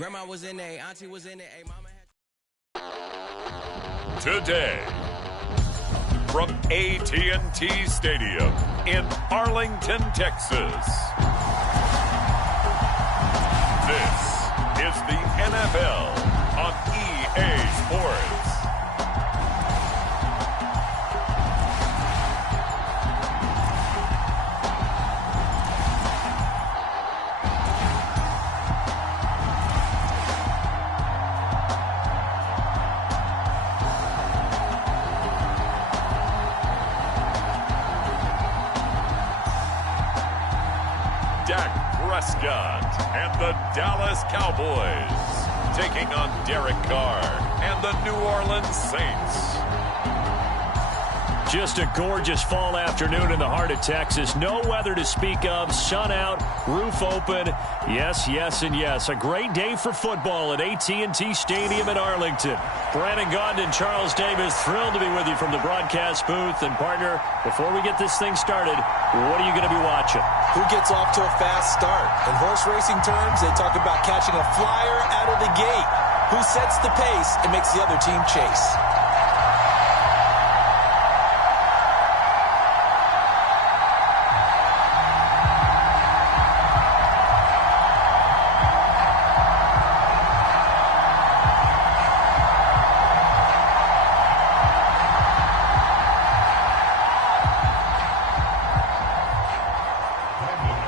Grandma was in there, auntie was in there, hey, mama had... Today, from AT&T Stadium in Arlington, Texas. This is the NFL on EA Sports. Prescott and the Dallas Cowboys taking on Derek Carr and the New Orleans Saints. Just a gorgeous fall afternoon in the heart of Texas. No weather to speak of. Sun out, roof open. Yes, yes, and yes. A great day for football at AT&T Stadium in Arlington. Brandon Gaudin, Charles Davis, thrilled to be with you from the broadcast booth. And, partner, before we get this thing started, what are you going to be watching? Who gets off to a fast start? In horse racing terms, they talk about catching a flyer out of the gate. Who sets the pace and makes the other team chase?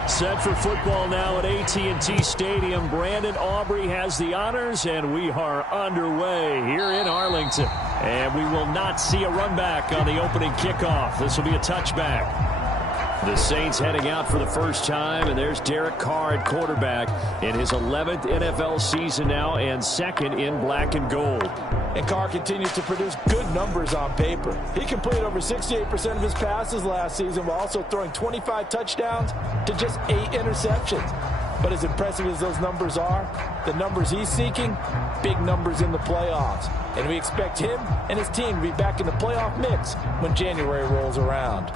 Set for football now at AT&T Stadium. Brandon Aubrey has the honors, and we are underway here in Arlington. And we will not see a run back on the opening kickoff. This will be a touchback. The Saints heading out for the first time, and there's Derek Carr at quarterback in his 11th NFL season now and second in black and gold. And Carr continues to produce good numbers on paper. He completed over 68% of his passes last season while also throwing 25 touchdowns to just 8 interceptions. But as impressive as those numbers are, the numbers he's seeking, big numbers in the playoffs. And we expect him and his team to be back in the playoff mix when January rolls around.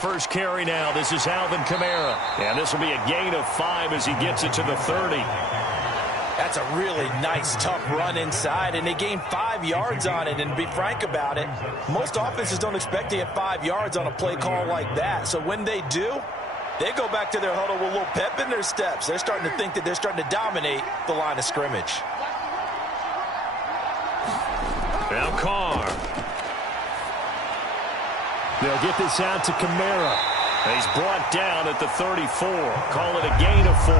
First carry now. This is Alvin Kamara. And this will be a gain of 5 as he gets it to the 30. That's a really nice, tough run inside, and they gained 5 yards on it. And to be frank about it, most offenses don't expect to get 5 yards on a play call like that. So when they do, they go back to their huddle with a little pep in their steps. They're starting to think that they're starting to dominate the line of scrimmage. Now Carr. They'll get this out to Kamara. He's brought down at the 34. Call it a gain of 4.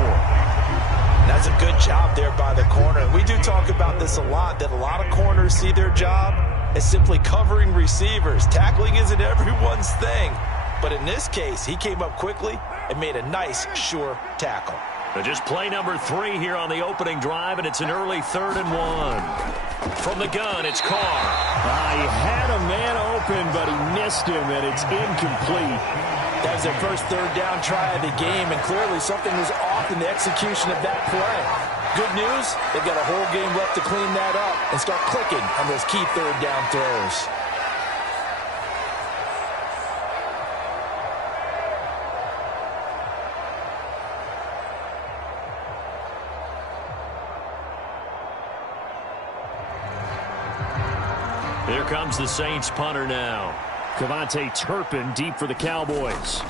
That's a good job there by the corner. We do talk about this a lot, that a lot of corners see their job as simply covering receivers. Tackling isn't everyone's thing. But in this case, he came up quickly and made a nice, sure tackle. Just play number 3 here on the opening drive, and it's an early 3rd and 1. From the gun, it's Carr. He had a man open, but he missed him, and it's incomplete. That was their first 3rd down try of the game, and clearly something was off in the execution of that play. Good news, they've got a whole game left to clean that up and start clicking on those key 3rd down throws. Here comes the Saints punter now. Cavante Turpin deep for the Cowboys.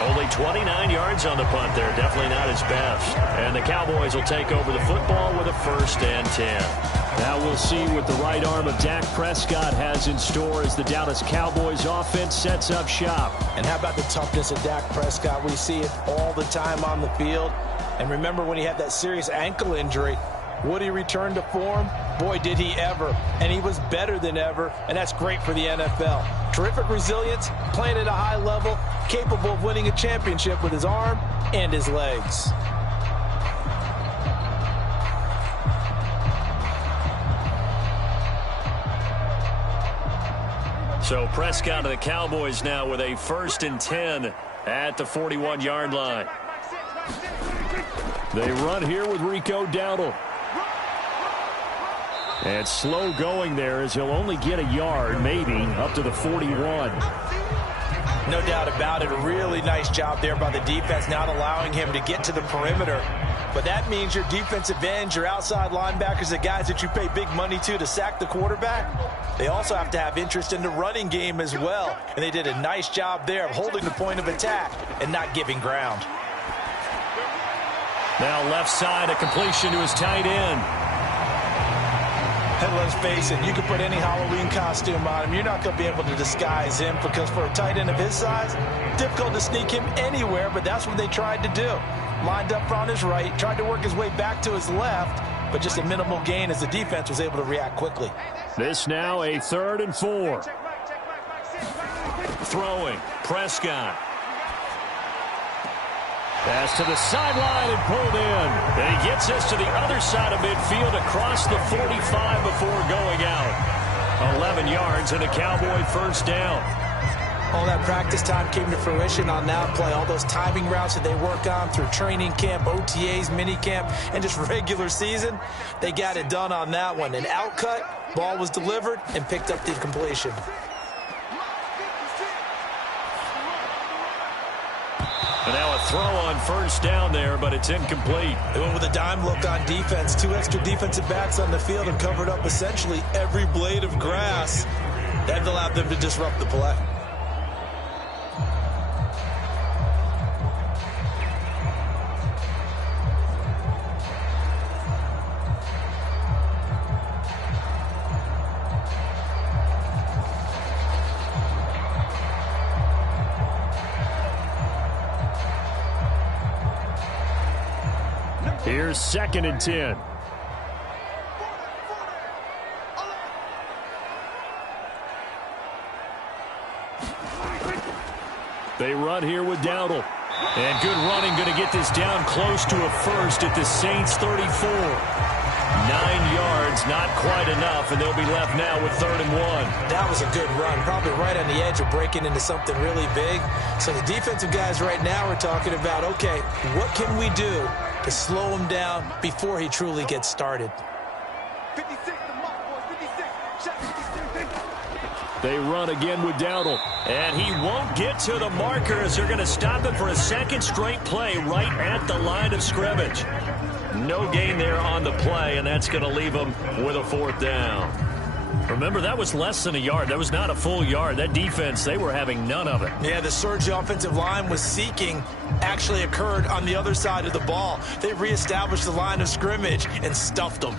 Only 29 yards on the punt there. Definitely not his best. And the Cowboys will take over the football with a 1st and 10. Now we'll see what the right arm of Dak Prescott has in store as the Dallas Cowboys offense sets up shop. And how about the toughness of Dak Prescott? We see it all the time on the field. And remember when he had that serious ankle injury, would he return to form? Boy, did he ever. And he was better than ever, and that's great for the NFL. Terrific resilience, playing at a high level, capable of winning a championship with his arm and his legs. So Prescott of the Cowboys now with a 1st and 10 at the 41-yard line. They run here with Rico Dowdle. And slow going there as he'll only get a yard, maybe, up to the 41. No doubt about it. A really nice job there by the defense, not allowing him to get to the perimeter. But that means your defensive ends, your outside linebackers, the guys that you pay big money to sack the quarterback, they also have to have interest in the running game as well. And they did a nice job there of holding the point of attack and not giving ground. Now left side, a completion to his tight end. And let's face it, you can put any Halloween costume on him. You're not going to be able to disguise him because for a tight end of his size, difficult to sneak him anywhere, but that's what they tried to do. Lined up on his right, tried to work his way back to his left, but just a minimal gain as the defense was able to react quickly. This now a 3rd and 4. Throwing, Prescott. Pass to the sideline and pulled in. And he gets us to the other side of midfield across the 45 before going out. 11 yards and a Cowboy 1st down. All that practice time came to fruition on that play. All those timing routes that they work on through training camp, OTAs, minicamp, and just regular season, they got it done on that one. An outcut, ball was delivered, and picked up the completion. And now a throw on 1st down there, but it's incomplete. They went with a dime look on defense. 2 extra defensive backs on the field and covered up essentially every blade of grass. That allowed them to disrupt the play. Here's 2nd and 10. They run here with Dowdle. And good running, going to get this down close to a 1st at the Saints 34. 9 yards, not quite enough, and they'll be left now with 3rd and 1. That was a good run, probably right on the edge of breaking into something really big. So the defensive guys right now are talking about, okay, what can we do to slow him down before he truly gets started? They run again with Dowdle. And he won't get to the markers. They're going to stop it for a 2nd straight play right at the line of scrimmage. No gain there on the play, and that's going to leave him with a 4th down. Remember, that was less than a yard. That was not a full yard. That defense, they were having none of it. Yeah, the surge the offensive line was seeking actually occurred on the other side of the ball. They reestablished the line of scrimmage and stuffed them.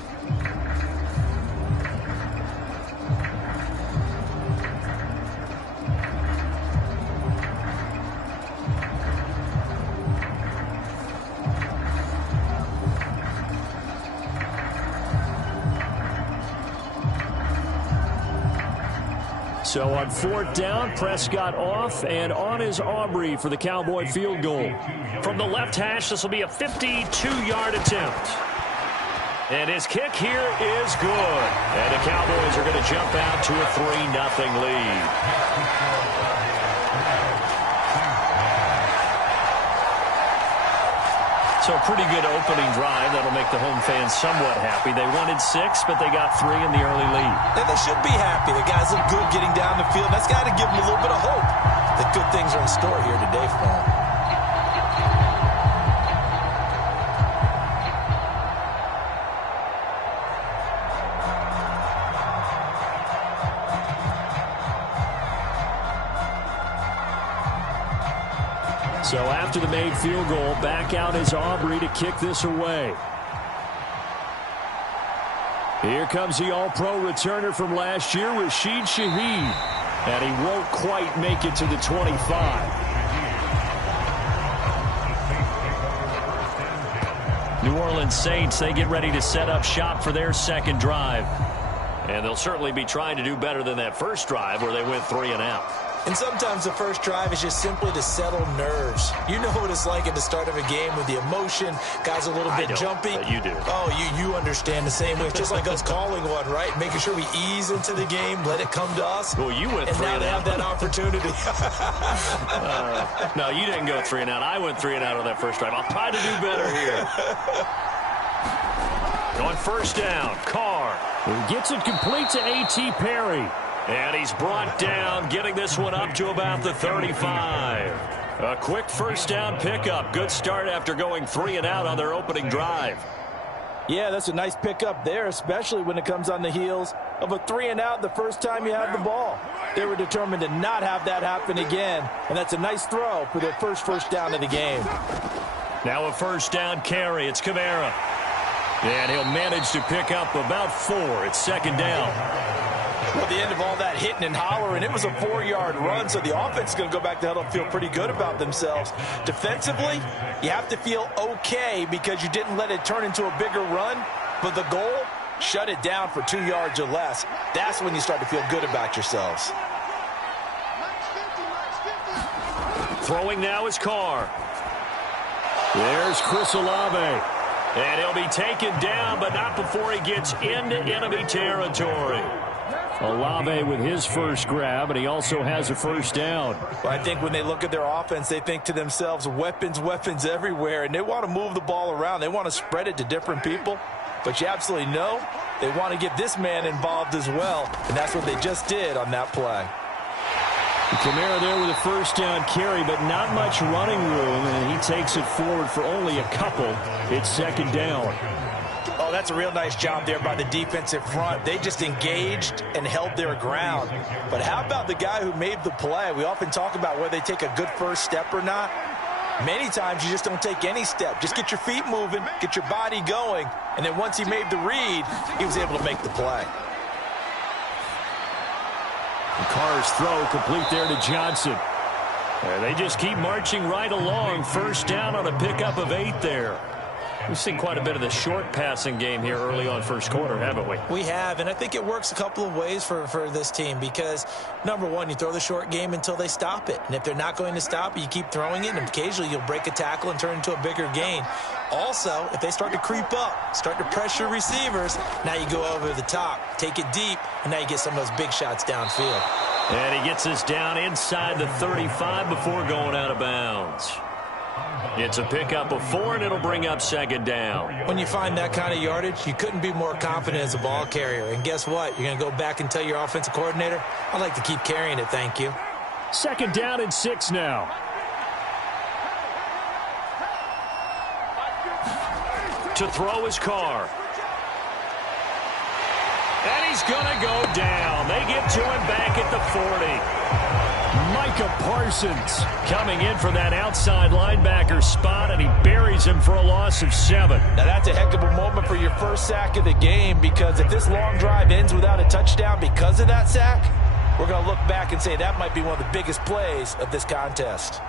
So on 4th down, Prescott off, and on is Aubrey for the Cowboy field goal. From the left hash, this will be a 52-yard attempt. And his kick here is good. And the Cowboys are going to jump out to a 3-0 lead. So a pretty good opening drive. That'll make the home fans somewhat happy. They wanted 6, but they got 3 in the early lead. And they should be happy. The guys look good getting down the field. That's got to give them a little bit of hope that good things are in store here today for them. So after the made field goal, back out is Aubrey to kick this away. Here comes the All-Pro returner from last year, Rashid Shaheed. And he won't quite make it to the 25. New Orleans Saints, they get ready to set up shop for their 2nd drive. And they'll certainly be trying to do better than that first drive where they went 3 and out. And sometimes the first drive is just simply to settle nerves. You know what it's like at the start of a game with the emotion, guys a little bit jumpy. You do. Oh, you understand the same way. It's just like us calling one, right? Making sure we ease into the game, let it come to us. Well, you went 3 and out. And now they have that opportunity. No, you didn't go 3 and out. I went 3 and out on that first drive. I'll try to do better here. On first down, Carr. He gets it complete to A.T. Perry. And he's brought down, getting this one up to about the 35. A quick first down pickup. Good start after going 3 and out on their opening drive. Yeah, that's a nice pickup there, especially when it comes on the heels of a 3 and out the first time you have the ball. They were determined to not have that happen again, and that's a nice throw for their first down of the game. Now a first down carry. It's Kamara. And he'll manage to pick up about 4. It's second down. Well, at the end of all that hitting and hollering, it was a 4-yard run, so the offense is going to go back to huddle and feel pretty good about themselves. Defensively, you have to feel okay because you didn't let it turn into a bigger run, but the goal, shut it down for 2 yards or less. That's when you start to feel good about yourselves. Throwing now is Carr. There's Chris Olave. And he'll be taken down, but not before he gets into enemy territory. Olave with his first grab, and he also has a first down. Well, I think when they look at their offense, they think to themselves, weapons everywhere, and they want to move the ball around. They want to spread it to different people, but you absolutely know they want to get this man involved as well, and that's what they just did on that play. Kamara there with a first down carry, but not much running room, and he takes it forward for only a couple. It's second down. Oh, that's a real nice job there by the defensive front. They just engaged and held their ground. But how about the guy who made the play? We often talk about whether they take a good first step or not. Many times you just don't take any step. Just get your feet moving, get your body going, and then once he made the read, he was able to make the play. Carr's throw complete there to Johnson. And they just keep marching right along. First down on a pickup of 8 there. We've seen quite a bit of the short passing game here early on first quarter, haven't we? We have, and I think it works a couple of ways for this team because, number one, you throw the short game until they stop it. And if they're not going to stop it, you keep throwing it, and occasionally you'll break a tackle and turn into a bigger gain. Also, if they start to creep up, start to pressure receivers, now you go over the top, take it deep, and now you get some of those big shots downfield. And he gets us down inside the 35 before going out of bounds. It's a pickup of 4, and it'll bring up second down. When you find that kind of yardage, you couldn't be more confident as a ball carrier. And guess what? You're going to go back and tell your offensive coordinator, I'd like to keep carrying it, thank you. Second down and 6 now. To throw his Carr. And he's going to go down. They get to him back at the 40. Micah Parsons coming in for that outside linebacker spot, and he buries him for a loss of 7. Now that's a heck of a moment for your first sack of the game, because if this long drive ends without a touchdown because of that sack, we're going to look back and say that might be one of the biggest plays of this contest.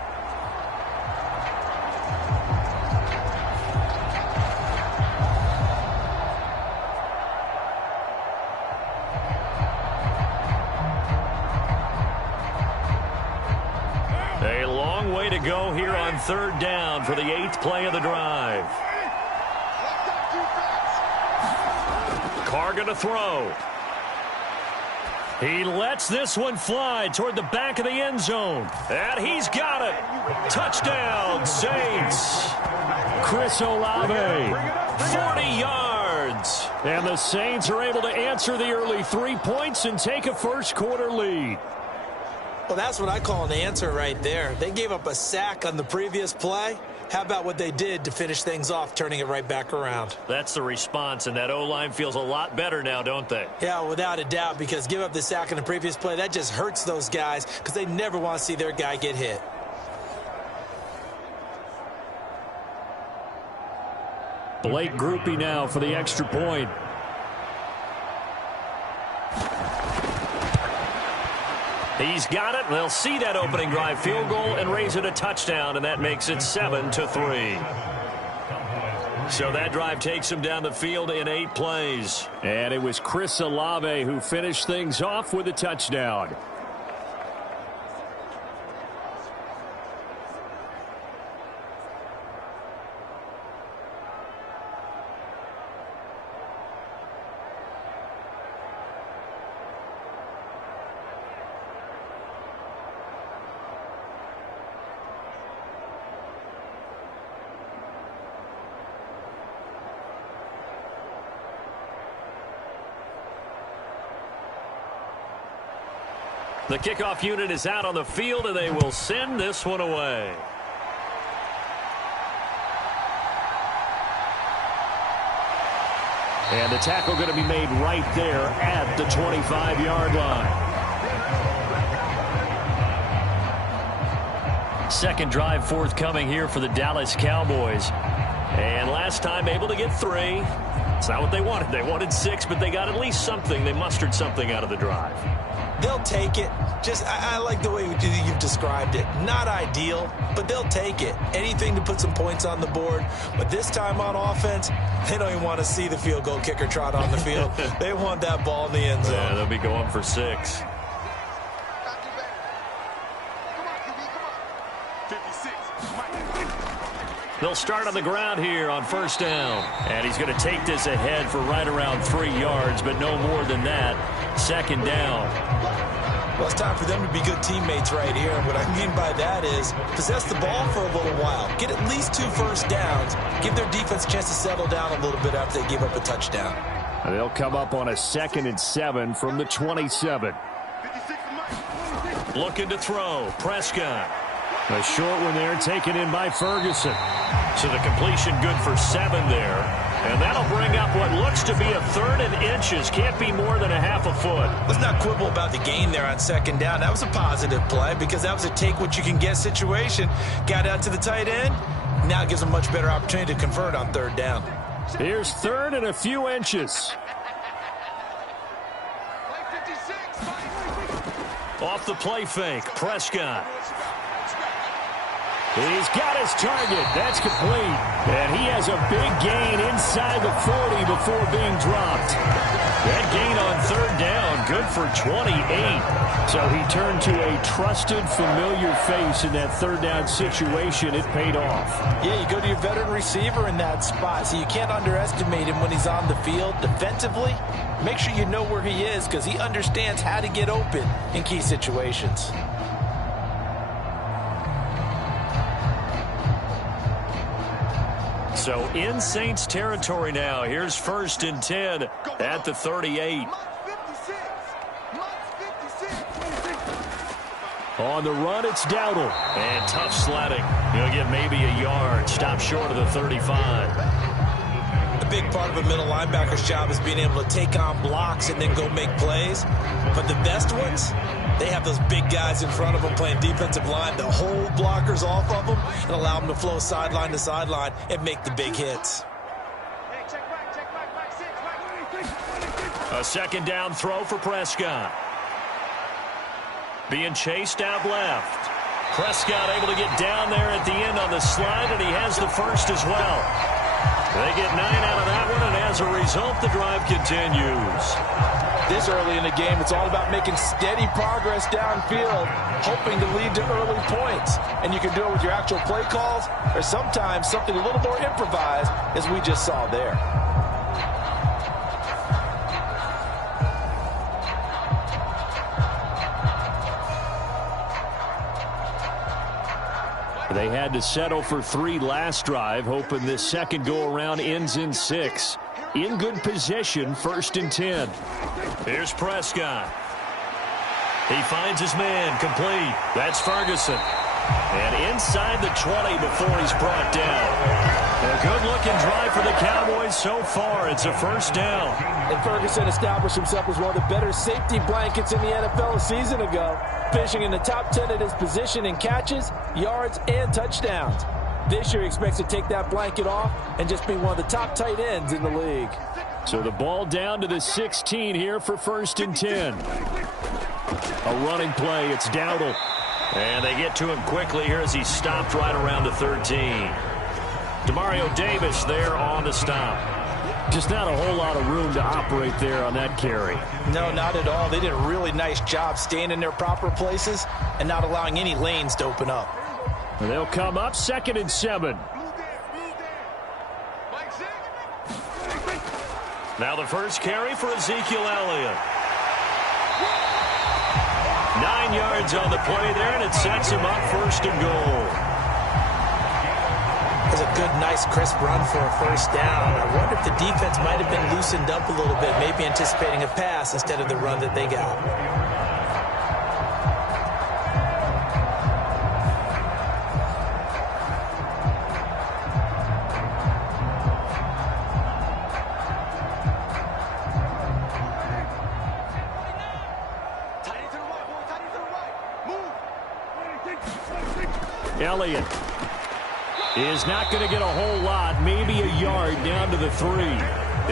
A long way to go here on third down for the 8th play of the drive. Carr going to throw. He lets this one fly toward the back of the end zone. And he's got it. Touchdown, Saints. Chris Olave. 40 yards. And the Saints are able to answer the early 3 points and take a first quarter lead. Well, that's what I call an answer right there. They gave up a sack on the previous play. How about what they did to finish things off, turning it right back around? That's the response, and that O-line feels a lot better now, don't they? Yeah, without a doubt, because give up the sack on the previous play, that just hurts those guys because they never want to see their guy get hit. Blake Groupie now for the extra point. He's got it. They'll see that opening drive field goal and raise it a touchdown, and that makes it 7-3. So that drive takes him down the field in 8 plays. And it was Chris Olave who finished things off with a touchdown. The kickoff unit is out on the field, and they will send this one away. And the tackle going to be made right there at the 25-yard line. Second drive forthcoming here for the Dallas Cowboys. And last time able to get 3. It's not what they wanted. They wanted 6, but they got at least something. They mustered something out of the drive. They'll take it. I like the way you've described it. Not ideal, but they'll take it. Anything to put some points on the board. But this time on offense, they don't even want to see the field goal kicker trot on the field. They want that ball in the end zone. Yeah, they'll be going for 6. They'll start on the ground here on first down. And he's going to take this ahead for right around 3 yards, but no more than that. Second down. Well, it's time for them to be good teammates right here. And what I mean by that is possess the ball for a little while. Get at least 2 first downs. Give their defense a chance to settle down a little bit after they give up a touchdown. And they'll come up on a 2nd and 7 from the 27. Looking to throw. Prescott. A short one there taken in by Ferguson. So the completion good for 7 there. And that'll bring up what looks to be a 3rd and inches. Can't be more than a half a foot. Let's not quibble about the gain there on 2nd down. That was a positive play because that was a take-what-you-can-get situation. Got out to the tight end. Now it gives them a much better opportunity to convert on 3rd down. Here's 3rd and a few inches. Off the play fake, Prescott. He's got his target. That's complete. And he has a big gain inside the 40 before being dropped. That gain on 3rd down, good for 28. So he turned to a trusted, familiar face in that 3rd down situation. It paid off. Yeah, you go to your veteran receiver in that spot, so you can't underestimate him when he's on the field defensively. Make sure you know where he is because he understands how to get open in key situations. So in Saints territory now. Here's 1st and 10 at the 38. On the run, it's Dowdle. And tough sledding. He'll get maybe a yard. Stop short of the 35. A big part of a middle linebacker's job is being able to take on blocks and then go make plays. But the best ones, they have those big guys in front of them playing defensive line to hold blockers off of them and allow them to flow sideline to sideline and make the big hits. A 2nd down throw for Prescott. Being chased out left. Prescott able to get down there at the end on the slide, and he has the 1st as well. They get 9 out of that one, and as a result, the drive continues. This early in the game, it's all about making steady progress downfield, hoping to lead to early points. And you can do it with your actual play calls or sometimes something a little more improvised, as we just saw there. They had to settle for 3 last drive, hoping this second go-around ends in 6. In good position, 1st and 10. Here's Prescott. He finds his man, complete. That's Ferguson. And inside the 20 before he's brought down. A good-looking drive for the Cowboys so far. It's a 1st down. And Ferguson established himself as one of the better safety blankets in the NFL a season ago, finishing in the top 10 at his position in catches, yards, and touchdowns. This year he expects to take that blanket off and just be one of the top tight ends in the league. So the ball down to the 16 here for 1st and 10. A running play. It's Dowdle. And they get to him quickly here as he stopped right around the 13. Demario Davis there on the stop. Just not a whole lot of room to operate there on that carry. No, not at all. They did a really nice job staying in their proper places and not allowing any lanes to open up. And they'll come up 2nd and 7. Now the first carry for Ezekiel Elliott. 9 yards on the play there, and it sets him up 1st and goal. That's a good, nice, crisp run for a 1st down. I wonder if the defense might have been loosened up a little bit, maybe anticipating a pass instead of the run that they got. Elliott is not going to get a whole lot, maybe a yard down to the 3.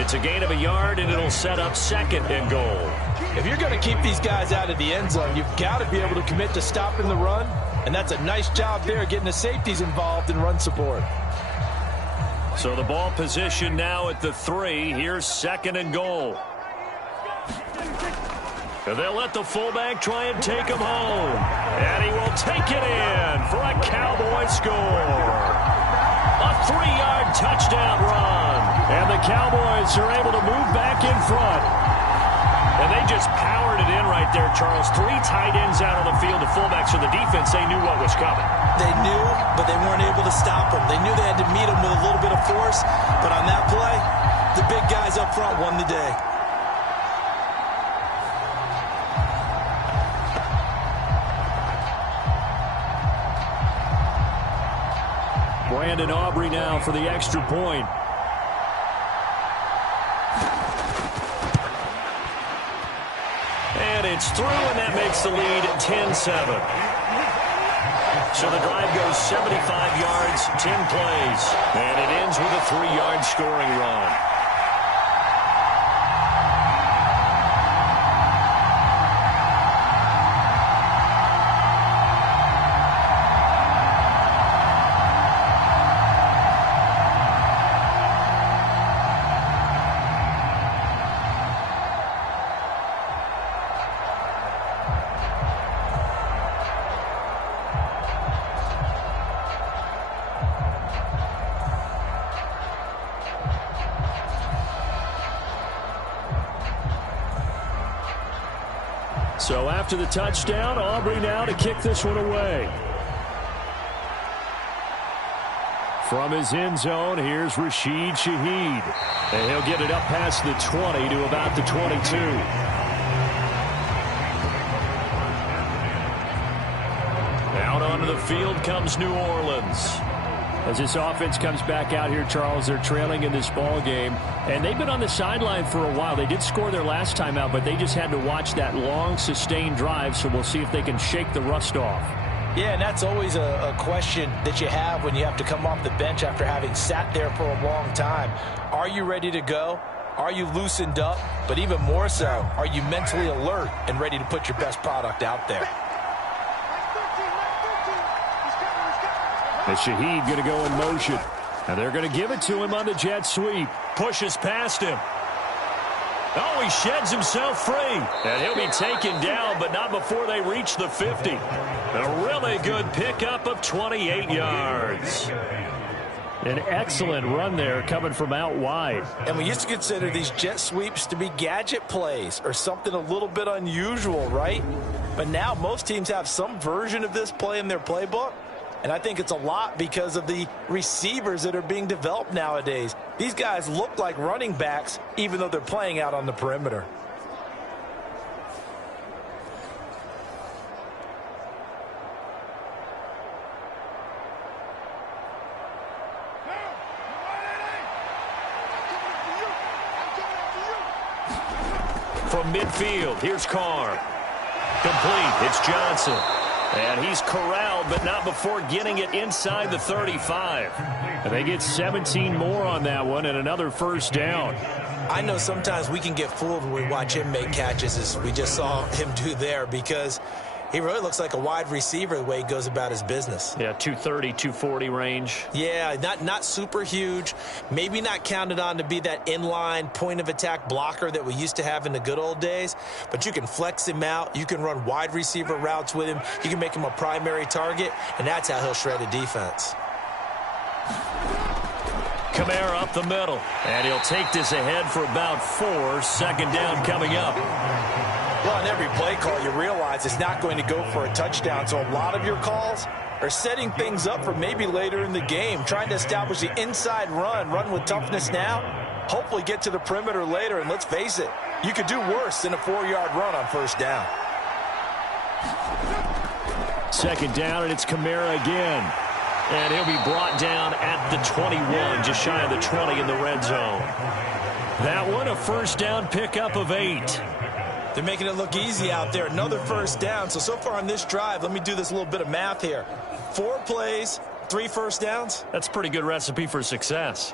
It's a gain of a yard, and it'll set up 2nd and goal. If you're going to keep these guys out of the end zone, you've got to be able to commit to stopping the run, and that's a nice job there getting the safeties involved in run support. So the ball position now at the 3. Here's 2nd and goal. And they'll let the fullback try and take him home. And he will take it in for a Cowboy score. A 3-yard touchdown run. And the Cowboys are able to move back in front. And they just powered it in right there, Charles. 3 tight ends out on the field. The fullbacks for the defense, they knew what was coming. They knew, but they weren't able to stop them. They knew they had to meet them with a little bit of force. But on that play, the big guys up front won the day. Brandon Aubrey now for the extra point. And it's through, and that makes the lead 10-7. So the drive goes 75 yards, 10 plays. And it ends with a 3-yard scoring run. So after the touchdown, Aubrey now to kick this one away. From his end zone, here's Rashid Shaheed. And he'll get it up past the 20 to about the 22. Out onto the field comes New Orleans. As this offense comes back out here, Charles, they're trailing in this ball game. And they've been on the sideline for a while. They did score their last time out, but they just had to watch that long, sustained drive. So we'll see if they can shake the rust off. Yeah, and that's always a question that you have when you have to come off the bench after having sat there for a long time. Are you ready to go? Are you loosened up? But even more so, are you mentally alert and ready to put your best product out there? And Shaheed going to go in motion. And they're going to give it to him on the jet sweep. Pushes past him. Oh, he sheds himself free. And he'll be taken down, but not before they reach the 50. A really good pickup of 28 yards. An excellent run there coming from out wide. And we used to consider these jet sweeps to be gadget plays or something a little bit unusual, right? But now most teams have some version of this play in their playbook. And I think it's a lot because of the receivers that are being developed nowadays. These guys look like running backs even though they're playing out on the perimeter. From midfield, here's Carr. Complete, it's Johnson. And he's corralled, but not before getting it inside the 35. And they get 17 more on that one and another first down. I know sometimes we can get fooled when we watch him make catches, as we just saw him do there, because he really looks like a wide receiver the way he goes about his business. Yeah, 230, 240 range. Yeah, not super huge. Maybe not counted on to be that inline point-of-attack blocker that we used to have in the good old days. But you can flex him out. You can run wide receiver routes with him. You can make him a primary target, and that's how he'll shred a defense. Kamara up the middle. And he'll take this ahead for about 4. Second down coming up. Well, on every play call, you realize it's not going to go for a touchdown. So a lot of your calls are setting things up for maybe later in the game, trying to establish the inside run with toughness now, hopefully get to the perimeter later. And let's face it, you could do worse than a 4-yard run on first down. Second down, and it's Kamara again. And he'll be brought down at the 21, just shy of the 20 in the red zone. That one, a first down pickup of 8. They're making it look easy out there. Another first down. So far on this drive, let me do this little bit of math here. 4 plays, 3 first downs. That's a pretty good recipe for success.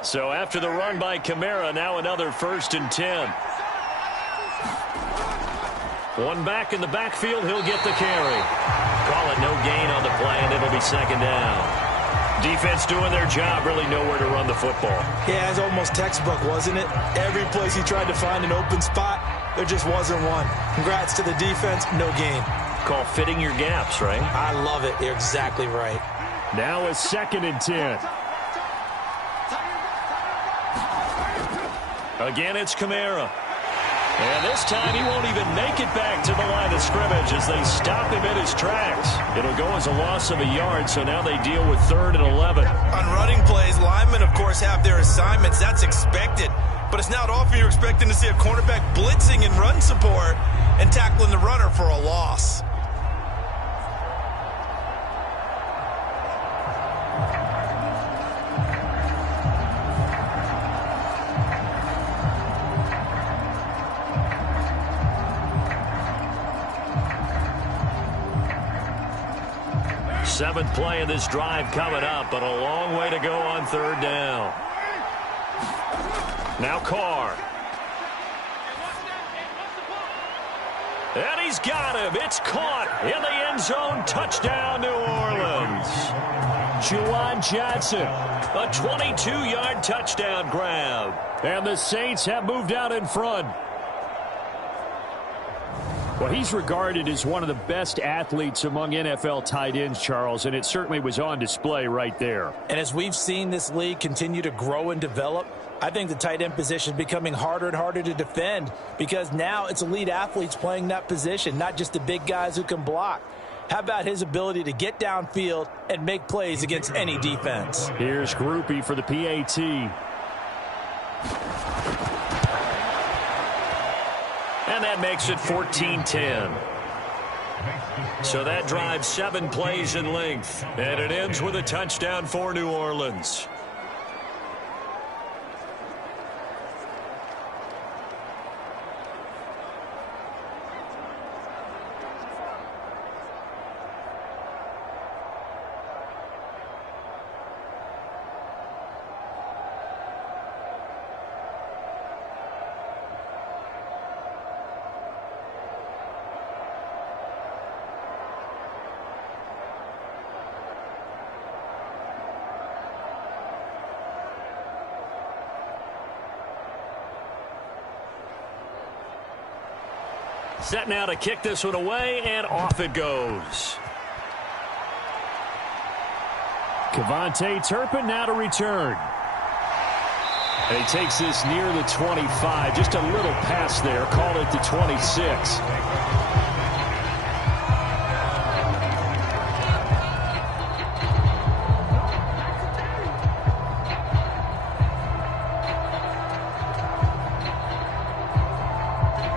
So after the run by Kamara, now another 1st and 10. One back in the backfield, he'll get the carry. Call it no gain on the play, and it'll be 2nd down. Defense doing their job, really nowhere to run the football. Yeah, it's almost textbook, wasn't it? Every place he tried to find an open spot, there just wasn't one. Congrats to the defense, no gain. Call fitting your gaps, right? I love it. You're exactly right. Now a 2nd and 10. Again, it's Kamara. And this time he won't even make it back to the line of scrimmage as they stop him in his tracks. It'll go as a loss of a yard, so now they deal with 3rd and 11. On running plays, linemen, of course, have their assignments. That's expected. But it's not often you're expecting to see a cornerback blitzing in run support and tackling the runner for a loss. Seventh play of this drive coming up, but a long way to go on 3rd down. Now Carr. And he's got him. It's caught in the end zone. Touchdown, New Orleans. Juwan Johnson, a 22-yard touchdown grab. And the Saints have moved out in front. Well, he's regarded as one of the best athletes among NFL tight ends, Charles, and it certainly was on display right there. And as we've seen this league continue to grow and develop, I think the tight end position is becoming harder and harder to defend because now it's elite athletes playing that position, not just the big guys who can block. How about his ability to get downfield and make plays against any defense? Here's Groupie for the PAT. And that makes it 14-10. So that drives 7 plays in length. And it ends with a touchdown for New Orleans. Set now to kick this one away, and off it goes. Kevontae Turpin now to return. And he takes this near the 25. Just a little pass there. Call it the 26.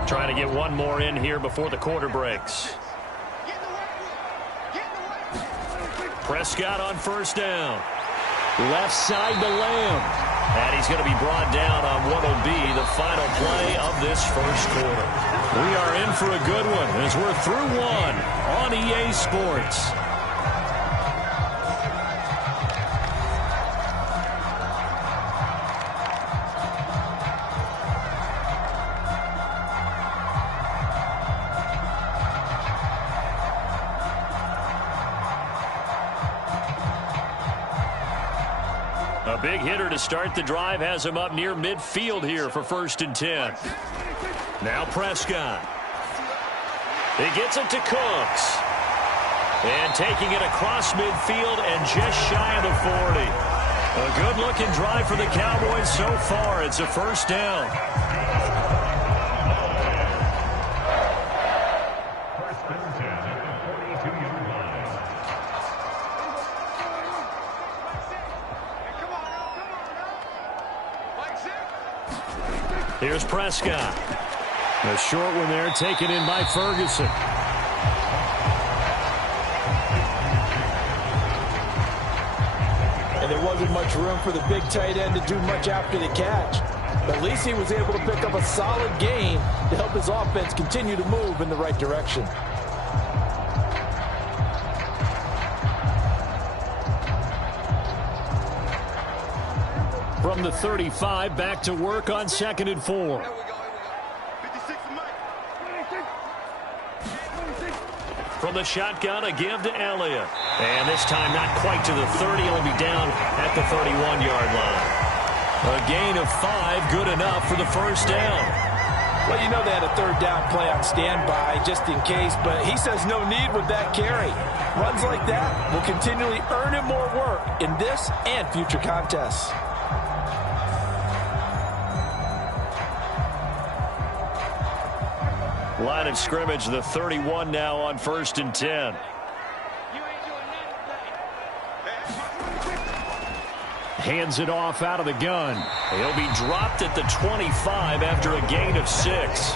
Trying to get one more in here before the quarter breaks. Prescott on 1st down. Left side to Lamb. And he's going to be brought down on what will be the final play of this 1st quarter. We are in for a good one as we're through one on EA Sports. A big hitter to start the drive has him up near midfield here for 1st and 10. Now Prescott. He gets it to Cooks. And taking it across midfield and just shy of the 40. A good-looking drive for the Cowboys so far. It's a 1st down. Here's Prescott. A short one there taken in by Ferguson. wasn't much room for the big tight end to do much after the catch. But at least he was able to pick up a solid gain to help his offense continue to move in the right direction. From the 35, back to work on 2nd and 4. From the shotgun, a give to Elliott. And this time not quite to the 30. He'll be down at the 31-yard line. A gain of 5, good enough for the first down. Well, you know they had a third down play on standby just in case, but he says no need with that carry. Runs like that will continually earn him more work in this and future contests. Line of scrimmage, the 31 now on 1st and 10. Hands it off out of the gun. He'll be dropped at the 25 after a gain of 6.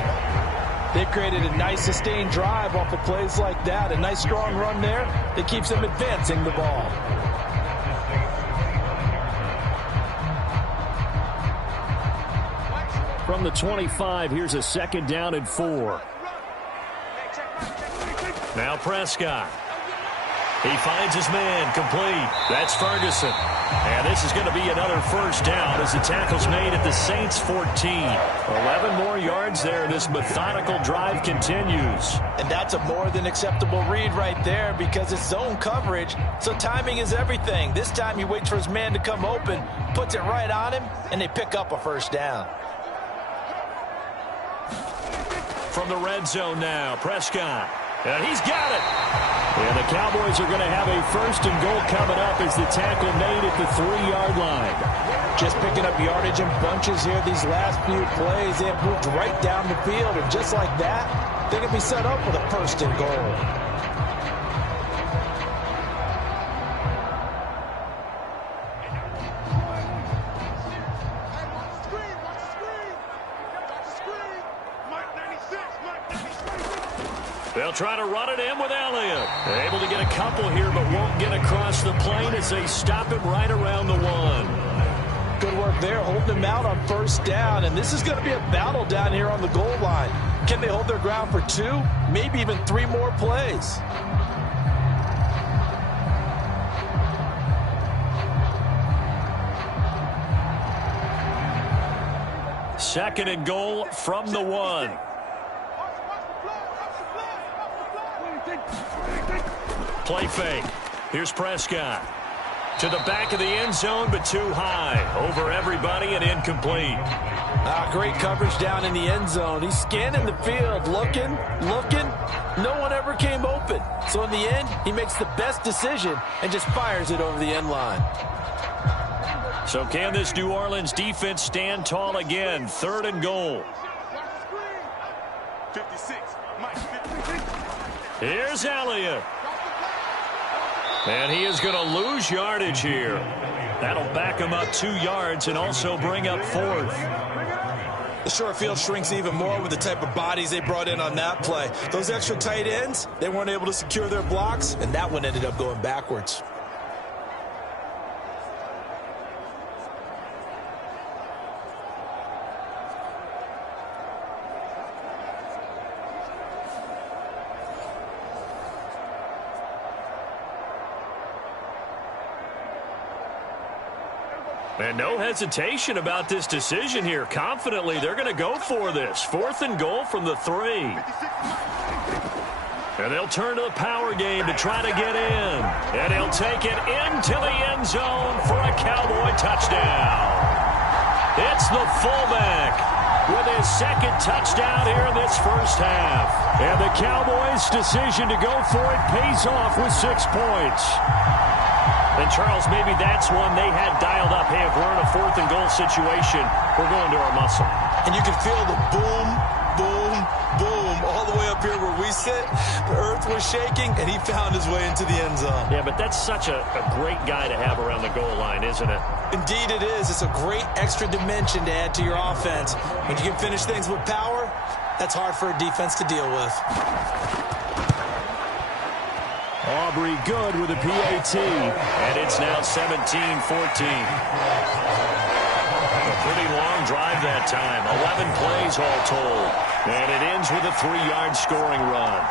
They've created a nice sustained drive off of plays like that. A nice strong run there that keeps them advancing the ball. From the 25, here's a 2nd down and 4. Now Prescott. He finds his man, complete. That's Ferguson. And this is going to be another first down as the tackle's made at the Saints' 14. 11 more yards there. This methodical drive continues. And that's a more than acceptable read right there because it's zone coverage, so timing is everything. This time he waits for his man to come open, puts it right on him, and they pick up a first down. From the red zone now, Prescott. And he's got it. And the Cowboys are going to have a 1st and goal coming up as the tackle made at the 3-yard line. Just picking up yardage in bunches here these last few plays. They have moved right down the field, and just like that, they can be set up with a 1st and goal. They'll try to run it in with Elliott. They're able to get a couple here, but won't get across the plane as they stop him right around the 1. Good work there, holding him out on 1st down, and this is going to be a battle down here on the goal line. Can they hold their ground for 2, maybe even 3 more plays? Second and goal from the 1. Play fake. Here's Prescott. To the back of the end zone, but too high. Over everybody and incomplete. Great coverage down in the end zone. He's scanning the field, looking. No one ever came open. So in the end, he makes the best decision and just fires it over the end line. So can this New Orleans defense stand tall again? 3rd and goal. 56. Here's Elliott. And he is going to lose yardage here. That'll back him up 2 yards and also bring up 4th. The short field shrinks even more with the type of bodies they brought in on that play. Those extra tight ends, they weren't able to secure their blocks, and that one ended up going backwards. And no hesitation about this decision here. Confidently, they're going to go for this. 4th and goal from the 3. And they'll turn to the power game to try to get in. And he'll take it into the end zone for a Cowboy touchdown. It's the fullback with his 2nd touchdown here in this first half. And the Cowboys' decision to go for it pays off with 6 points. And, Charles, maybe that's one they had dialed up. Hey, if we're in a 4th and goal situation, we're going to our muscle. And you can feel the boom, boom, boom all the way up here where we sit. The earth was shaking, and he found his way into the end zone. Yeah, but that's such a great guy to have around the goal line, isn't it? Indeed it is. It's a great extra dimension to add to your offense. When you can finish things with power, that's hard for a defense to deal with. Aubrey good with a PAT, and it's now 17-14. A pretty long drive that time, 11 plays all told, and it ends with a 3-yard scoring run.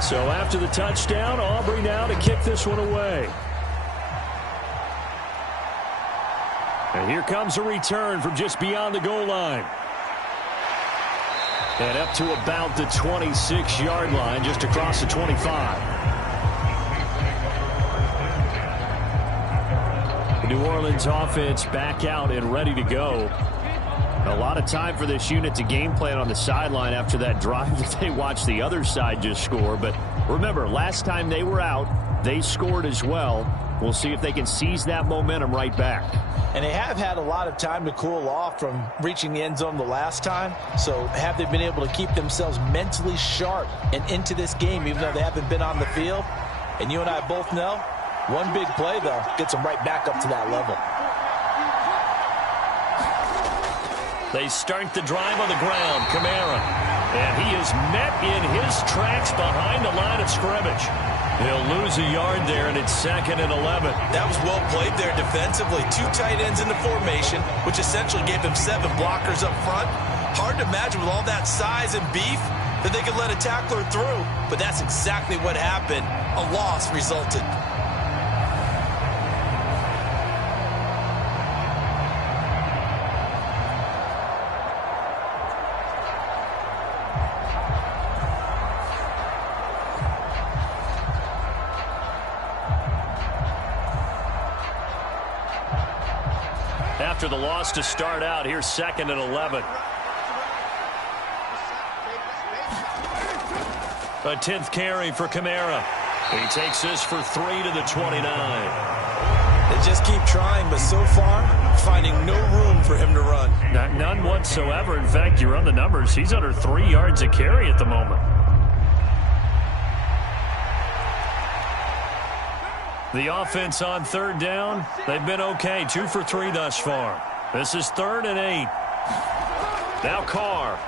So after the touchdown, Aubrey now to kick this one away. And here comes a return from just beyond the goal line. And up to about the 26-yard line, just across the 25. The New Orleans offense back out and ready to go. A lot of time for this unit to game plan on the sideline after that drive that they watched the other side just score. But remember, last time they were out, they scored as well. We'll see if they can seize that momentum right back. And they have had a lot of time to cool off from reaching the end zone the last time. So have they been able to keep themselves mentally sharp and into this game, even though they haven't been on the field? And you and I both know, one big play, though, gets them right back up to that level. They start the drive on the ground. Kamara. And he is met in his tracks behind the line of scrimmage. He'll lose a yard there, and it's 2nd and 11. That was well played there defensively. 2 tight ends in the formation, which essentially gave him 7 blockers up front. Hard to imagine with all that size and beef that they could let a tackler through. But that's exactly what happened. A loss resulted. After the loss to start out, here's 2nd and 11. A 10th carry for Kamara. He takes this for 3 to the 29. They just keep trying, but so far, finding no room for him to run. None whatsoever. In fact, you run the numbers. He's under 3 yards a carry at the moment. The offense on 3rd down, they've been okay. 2 for 3 thus far. This is 3rd and 8. Now Carr.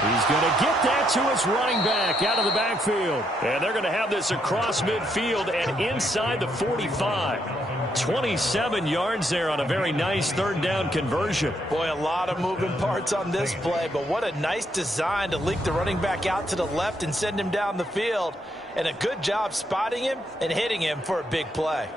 He's going to get that to his running back out of the backfield. And they're going to have this across midfield and inside the 45. 27 yards there on a very nice 3rd down conversion. Boy, a lot of moving parts on this play, but what a nice design to leak the running back out to the left and send him down the field. And a good job spotting him and hitting him for a big play.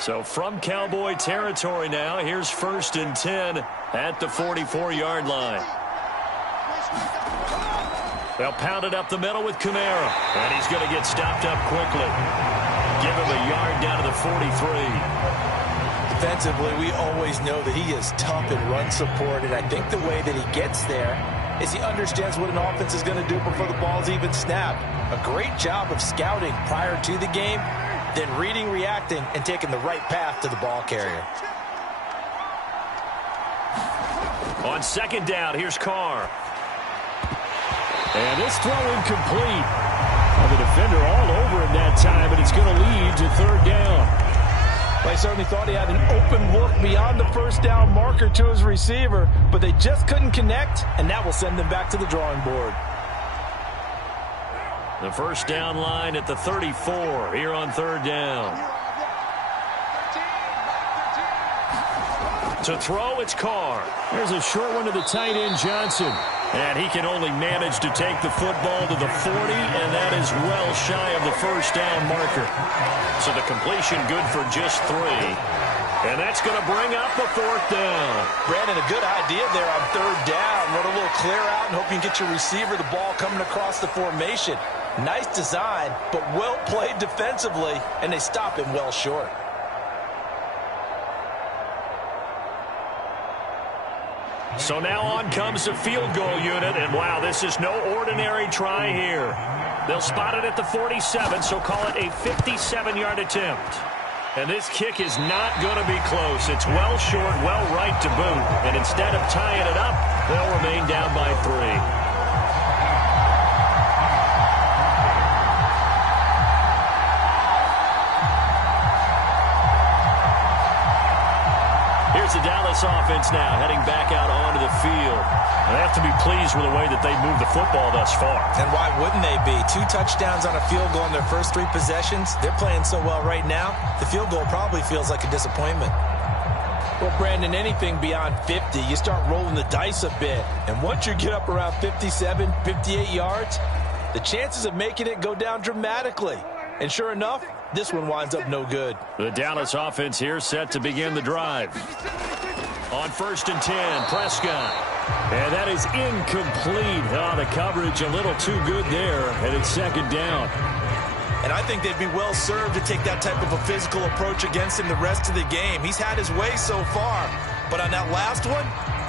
So from Cowboy territory now, here's 1st and 10 at the 44-yard line. They'll pound it up the middle with Kamara, and he's going to get stopped up quickly. Give him a yard down to the 43. Defensively, we always know that he is tough in run support, and I think the way that he gets there is he understands what an offense is going to do before the ball's even snapped. A great job of scouting prior to the game, then reading, reacting, and taking the right path to the ball carrier. On 2nd down, here's Carr. And this throw incomplete. Well, the defender all over him that time, but it's going to lead to 3rd down. I certainly thought he had an open look beyond the 1st down marker to his receiver, but they just couldn't connect, and that will send them back to the drawing board. The 1st down line at the 34 here on 3rd down. To throw, it's Carr. There's a short one to the tight end, Johnson. And he can only manage to take the football to the 40, and that is well shy of the 1st down marker. So the completion good for just 3. And that's going to bring up the 4th down. Brandon, a good idea there on 3rd down. Run a little clear out and hope you can get your receiver the ball coming across the formation. Nice design, but well played defensively, and they stop him well short. So now on comes the field goal unit, and wow, this is no ordinary try here. They'll spot it at the 47, so call it a 57-yard attempt. And this kick is not going to be close. It's well short, well right to boot. And instead of tying it up, they'll remain down by 3. The Dallas offense now heading back out onto the field. They have to be pleased with the way that they moved the football thus far. And why wouldn't they be? 2 touchdowns on a field goal in their first 3 possessions. They're playing so well right now, the field goal probably feels like a disappointment. Well, Brandon, anything beyond 50, you start rolling the dice a bit. And once you get up around 57, 58 yards, the chances of making it go down dramatically. And sure enough, this one winds up no good. The Dallas offense here set to begin the drive. On 1st and 10, Prescott. And that is incomplete. Oh, the coverage a little too good there, and it's 2nd down. And I think they'd be well served to take that type of a physical approach against him the rest of the game. He's had his way so far, but on that last one,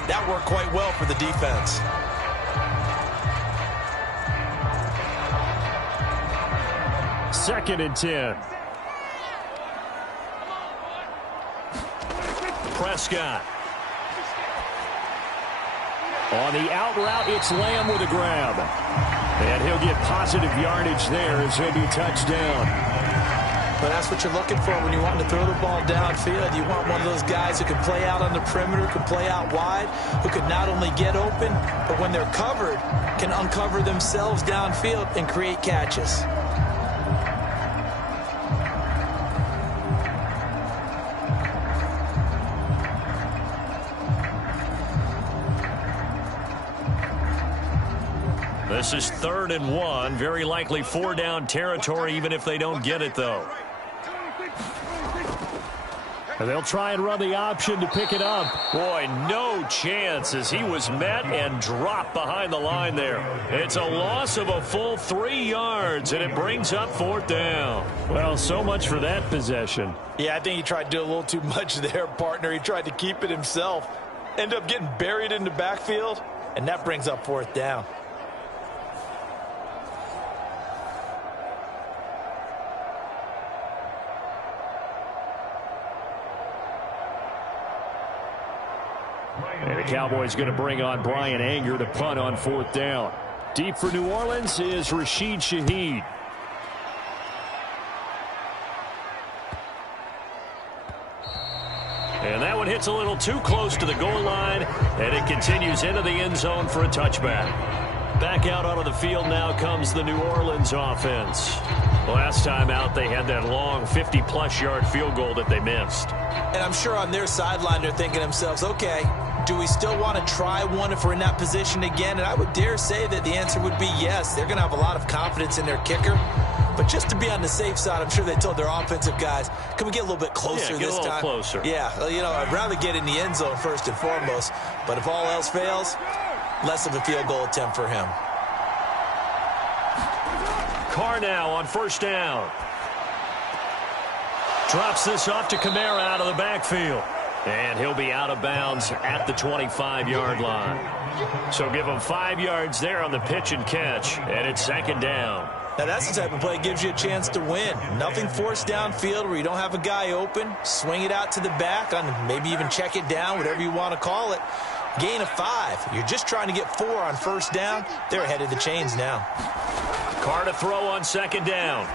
that worked quite well for the defense. Second and 10. Prescott. On the out route, it's Lamb with a grab. And he'll get positive yardage there as he'll be touchdown. But that's what you're looking for when you want to throw the ball downfield. You want one of those guys who can play out on the perimeter, can play out wide, who can not only get open, but when they're covered, can uncover themselves downfield and create catches. This is 3rd and 1. Very likely 4-down territory, even if they don't get it, though. And they'll try and run the option to pick it up. Boy, no chance as he was met and dropped behind the line there. It's a loss of a full 3 yards, and it brings up 4th down. Well, so much for that possession. Yeah, I think he tried to do a little too much there, partner. He tried to keep it himself. Ended up getting buried in the backfield, and that brings up 4th down. And the Cowboys going to bring on Brian Anger to punt on 4th down. Deep for New Orleans is Rashid Shaheed. And that one hits a little too close to the goal line, and it continues into the end zone for a touchback. Back out onto the field now comes the New Orleans offense. Last time out, they had that long 50-plus yard field goal that they missed. And I'm sure on their sideline, they're thinking to themselves, okay, do we still want to try one if we're in that position again? And I would dare say that the answer would be yes. They're going to have a lot of confidence in their kicker. But just to be on the safe side, I'm sure they told their offensive guys, can we get a little bit closer this time? Get a little closer. Yeah, well, you know, I'd rather get in the end zone first and foremost. But if all else fails, less of a field goal attempt for him. Carr now on 1st down. Drops this off to Kamara out of the backfield. And he'll be out of bounds at the 25-yard line. So give him 5 yards there on the pitch and catch, and it's 2nd down. Now that's the type of play that gives you a chance to win. Nothing forced downfield where you don't have a guy open. Swing it out to the back, on maybe even check it down, whatever you want to call it. Gain of 5. You're just trying to get 4 on 1st down. They're ahead of the chains now. Carr to throw on 2nd down.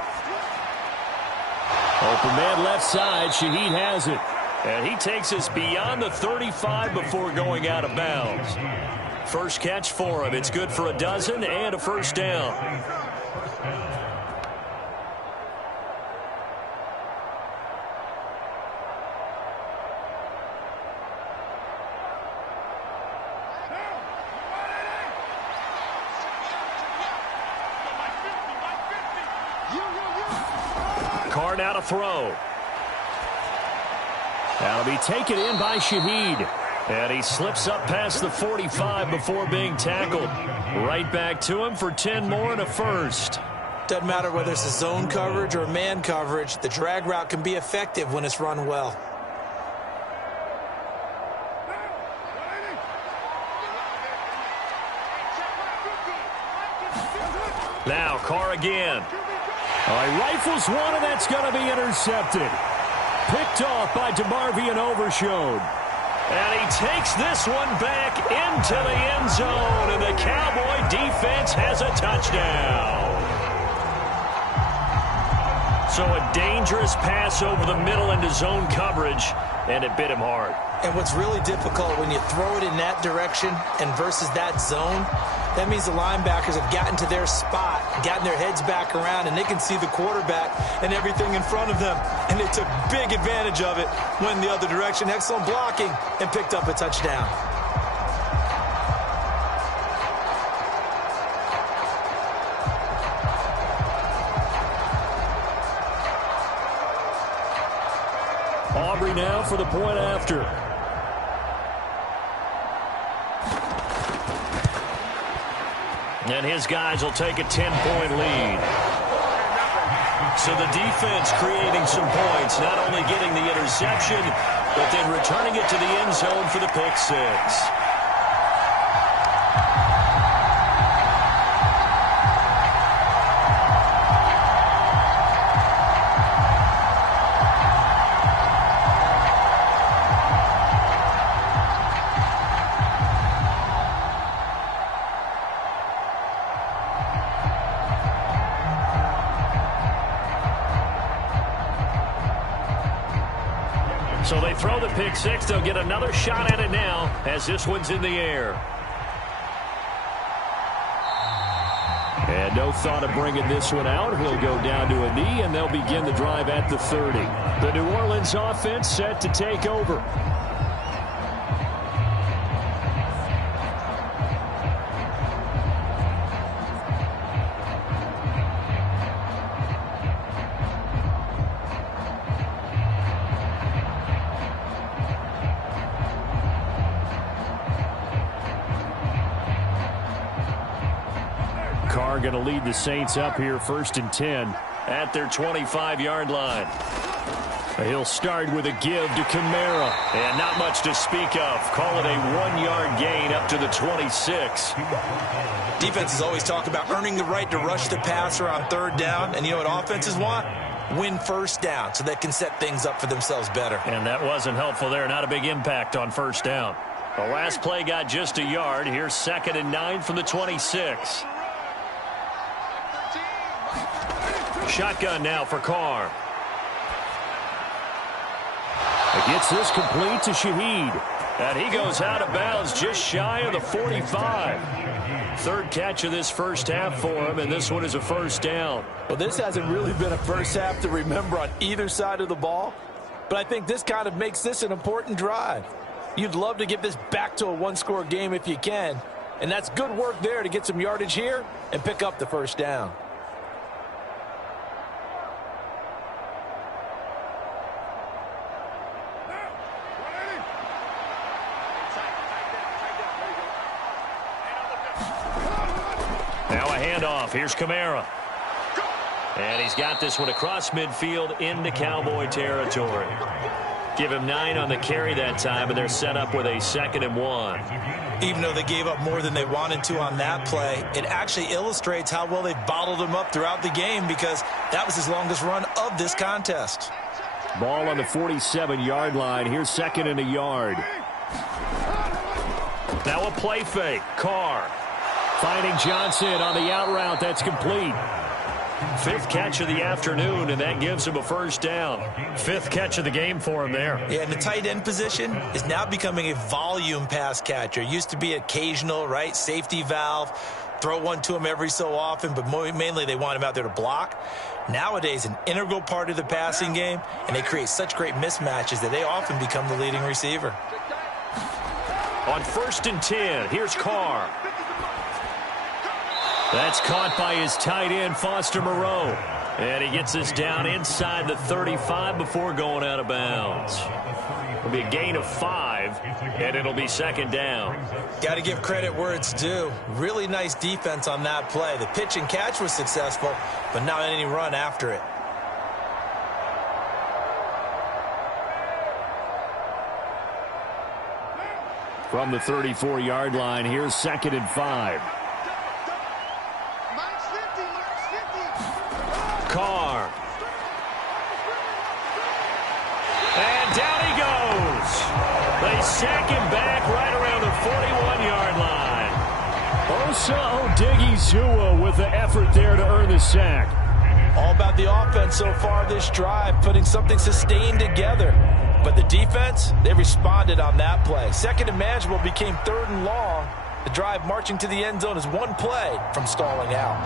Open man left side. Shaheed has it. And he takes us beyond the 35 before going out of bounds. First catch for him. It's good for a dozen and a 1st down. Carr now to throw. That'll be taken in by Shaheed. And he slips up past the 45 before being tackled. Right back to him for 10 more and a 1st. Doesn't matter whether it's a zone coverage or man coverage. The drag route can be effective when it's run well. Now Carr again. All right, rifles one, and that's going to be intercepted. Picked off by DeMarvion Overshone. And he takes this one back into the end zone, and the Cowboy defense has a touchdown. So a dangerous pass over the middle into zone coverage, and it bit him hard. And what's really difficult when you throw it in that direction and versus that zone, that means the linebackers have gotten to their spot, gotten their heads back around, and they can see the quarterback and everything in front of them. And they took big advantage of it, went the other direction, excellent blocking, and picked up a touchdown. Aubrey now for the point after. And his guys will take a 10-point lead. So the defense creating some points, not only getting the interception, but then returning it to the end zone for the pick six. So they throw the pick six. They'll get another shot at it now as this one's in the air. And no thought of bringing this one out. He'll go down to a knee, and they'll begin the drive at the 30. The New Orleans offense set to take over. Carr going to lead the Saints up here 1st and 10 at their 25-yard line. He'll start with a give to Kamara, and not much to speak of. Call it a 1-yard gain up to the 26. Defenses always talk about earning the right to rush the passer on 3rd down, and you know what offenses want? Win 1st down so they can set things up for themselves better. And that wasn't helpful there. Not a big impact on 1st down. The last play got just a yard. Here's 2nd and 9 from the 26. Shotgun now for Carr. Gets this complete to Shaheed. And he goes out of bounds just shy of the 45. 3rd catch of this first half for him, and this one is a 1st down. Well, this hasn't really been a first half to remember on either side of the ball, but I think this kind of makes this an important drive. You'd love to get this back to a 1-score game if you can, and that's good work there to get some yardage here and pick up the 1st down. Now a handoff. Here's Kamara. And he's got this one across midfield into Cowboy territory. Give him 9 on the carry that time, and they're set up with a 2nd and 1. Even though they gave up more than they wanted to on that play, it actually illustrates how well they bottled him up throughout the game, because that was his longest run of this contest. Ball on the 47-yard line. Here's 2nd and a yard. Now a play fake. Carr finding Johnson on the out route. That's complete. 5th catch of the afternoon, and that gives him a 1st down. 5th catch of the game for him there. Yeah, and the tight end position is now becoming a volume pass catcher. Used to be occasional, right? Safety valve. Throw one to him every so often, but mainly they want him out there to block. Nowadays, an integral part of the passing game, and they create such great mismatches that they often become the leading receiver. On 1st and 10, here's Carr. That's caught by his tight end, Foster Moreau. And he gets this down inside the 35 before going out of bounds. It'll be a gain of 5, and it'll be 2nd down. Got to give credit where it's due. Really nice defense on that play. The pitch and catch was successful, but not any run after it. From the 34-yard line, here's 2nd and 5. Carr. And down he goes. They sack him back right around the 41-yard line. Osa Odighizuwa with the effort there to earn the sack. All about the offense so far this drive, putting something sustained together. But the defense, they responded on that play. Second and manageable became 3rd and long. The drive marching to the end zone is one play from stalling out.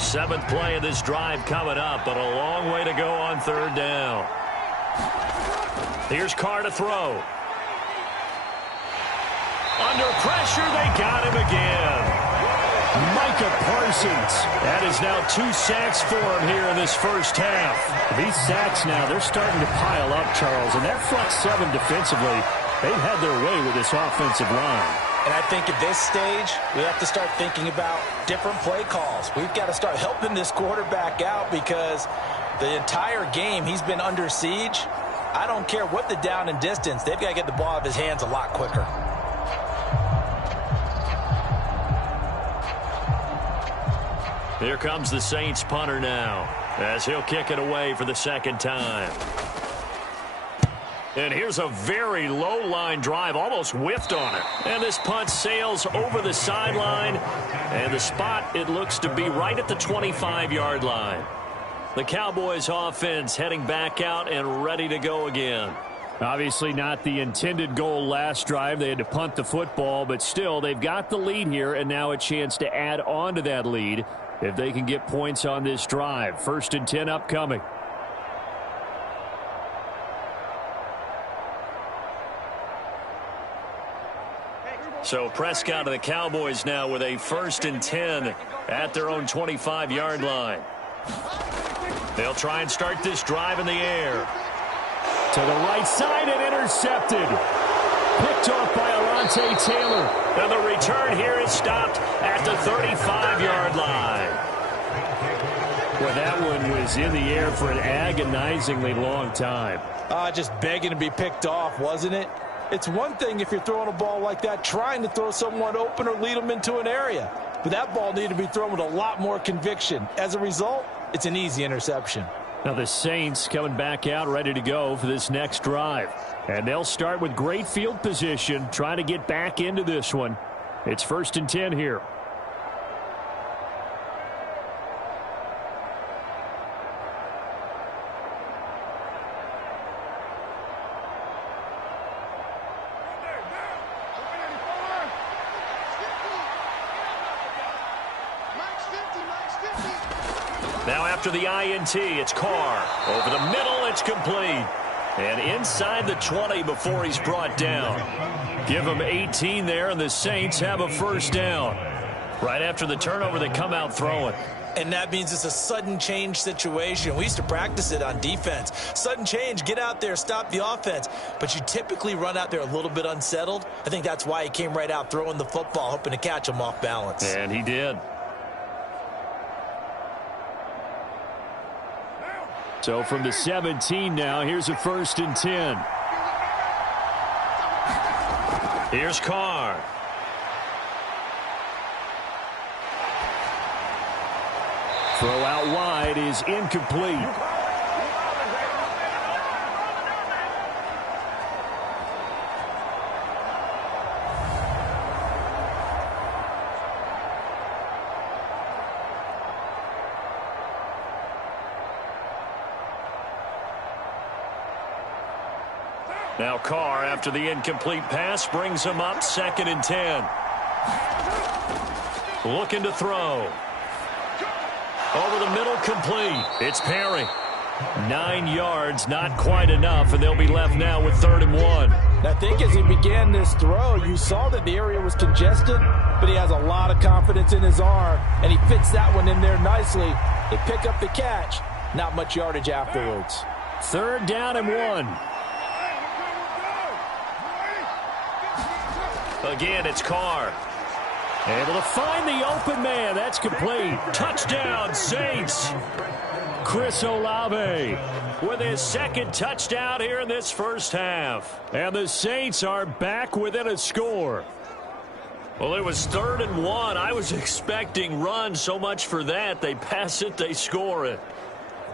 Seventh play of this drive coming up, but a long way to go on 3rd down. Here's Carr to throw. Under pressure, they got him again. Micah Parsons. That is now 2 sacks for him here in this first half. These sacks now, they're starting to pile up, Charles. And that front 7 defensively, they've had their way with this offensive line. And I think at this stage, we have to start thinking about different play calls. We've got to start helping this quarterback out because the entire game he's been under siege. I don't care what the down and distance. They've got to get the ball out of his hands a lot quicker. Here comes the Saints punter now as he'll kick it away for the second time. And here's a very low line drive, almost whiffed on it. And this punt sails over the sideline. And the spot, it looks to be right at the 25-yard line. The Cowboys offense heading back out and ready to go again. Obviously not the intended goal last drive. They had to punt the football, but still they've got the lead here and now a chance to add on to that lead if they can get points on this drive. 1st and 10 upcoming. So Prescott of the Cowboys now with a 1st and 10 at their own 25-yard line. They'll try and start this drive in the air. To the right side and intercepted. Picked off by Alontae Taylor. And the return here is stopped at the 35-yard line. Well, that one was in the air for an agonizingly long time. Just begging to be picked off, wasn't it? It's one thing if you're throwing a ball like that, trying to throw someone open or lead them into an area. But that ball needed to be thrown with a lot more conviction. As a result, it's an easy interception. Now the Saints coming back out ready to go for this next drive. And they'll start with great field position, trying to get back into this one. It's 1st and 10 here. Now after the INT, it's Carr. Over the middle, it's complete. And inside the 20 before he's brought down. Give him 18 there, and the Saints have a 1st down. Right after the turnover, they come out throwing. And that means it's a sudden change situation. We used to practice it on defense. Sudden change, get out there, stop the offense. But you typically run out there a little bit unsettled. I think that's why he came right out throwing the football, hoping to catch him off balance. And he did. So from the 17 now, here's a 1st and 10. Here's Carr. Throw out wide is incomplete. Now Carr, after the incomplete pass, brings him up 2nd and 10. Looking to throw. Over the middle, complete. It's Perry. 9 yards, not quite enough, and they'll be left now with 3rd and 1. I think as he began this throw, you saw that the area was congested, but he has a lot of confidence in his arm, and he fits that one in there nicely. They pick up the catch. Not much yardage afterwards. 3rd down and 1. Again, it's Carr. Able to find the open man. That's complete. Touchdown, Saints. Chris Olave with his second touchdown here in this first half. And the Saints are back within a score. Well, it was 3rd and 1. I was expecting run, so much for that. They pass it, they score it.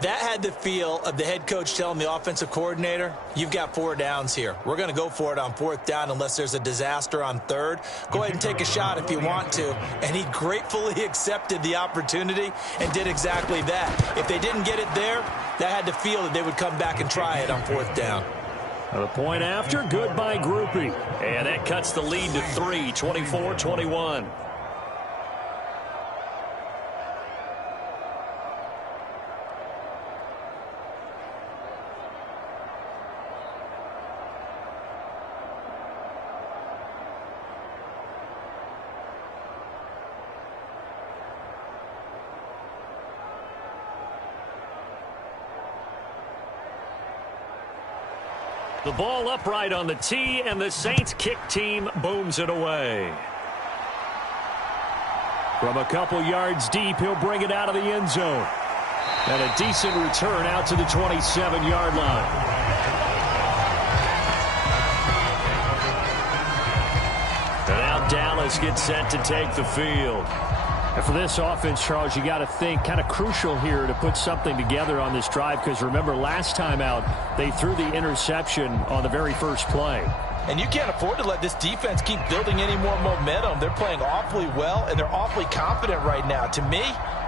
That had the feel of the head coach telling the offensive coordinator, you've got 4 downs here. We're going to go for it on 4th down unless there's a disaster on 3rd. Go ahead and take a shot if you want to. And he gratefully accepted the opportunity and did exactly that. If they didn't get it there, that had the feel that they would come back and try it on 4th down. A point after, good by Groupie. And that cuts the lead to 3, 24-21. The ball upright on the tee, and the Saints kick team booms it away. From a couple yards deep, he'll bring it out of the end zone. And a decent return out to the 27-yard line. And now Dallas gets set to take the field. And for this offense, Charles, you got to think kind of crucial here to put something together on this drive, because remember last time out they threw the interception on the very first play. And you can't afford to let this defense keep building any more momentum. They're playing awfully well, and they're awfully confident right now. To me,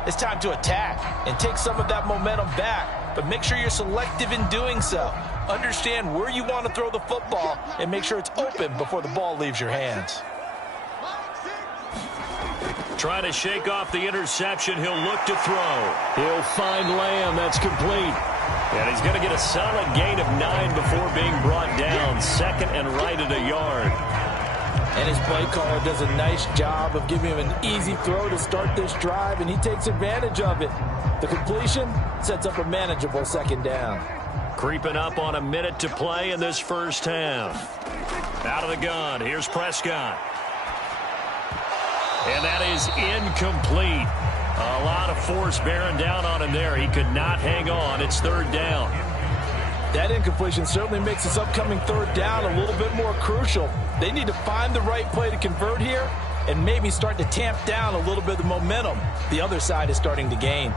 it's time to attack and take some of that momentum back, but make sure you're selective in doing so. Understand where you want to throw the football and make sure it's open before the ball leaves your hands. Trying to shake off the interception. He'll look to throw. He'll find Lamb. That's complete. And he's going to get a solid gain of 9 before being brought down. 2nd and right at a yard. And his play caller does a nice job of giving him an easy throw to start this drive, and he takes advantage of it. The completion sets up a manageable 2nd down. Creeping up on a minute to play in this first half. Out of the gun. Here's Prescott. And that is incomplete. A lot of force bearing down on him there. He could not hang on. It's 3rd down. That incompletion certainly makes this upcoming 3rd down a little bit more crucial. They need to find the right play to convert here and maybe start to tamp down a little bit of the momentum the other side is starting to gain.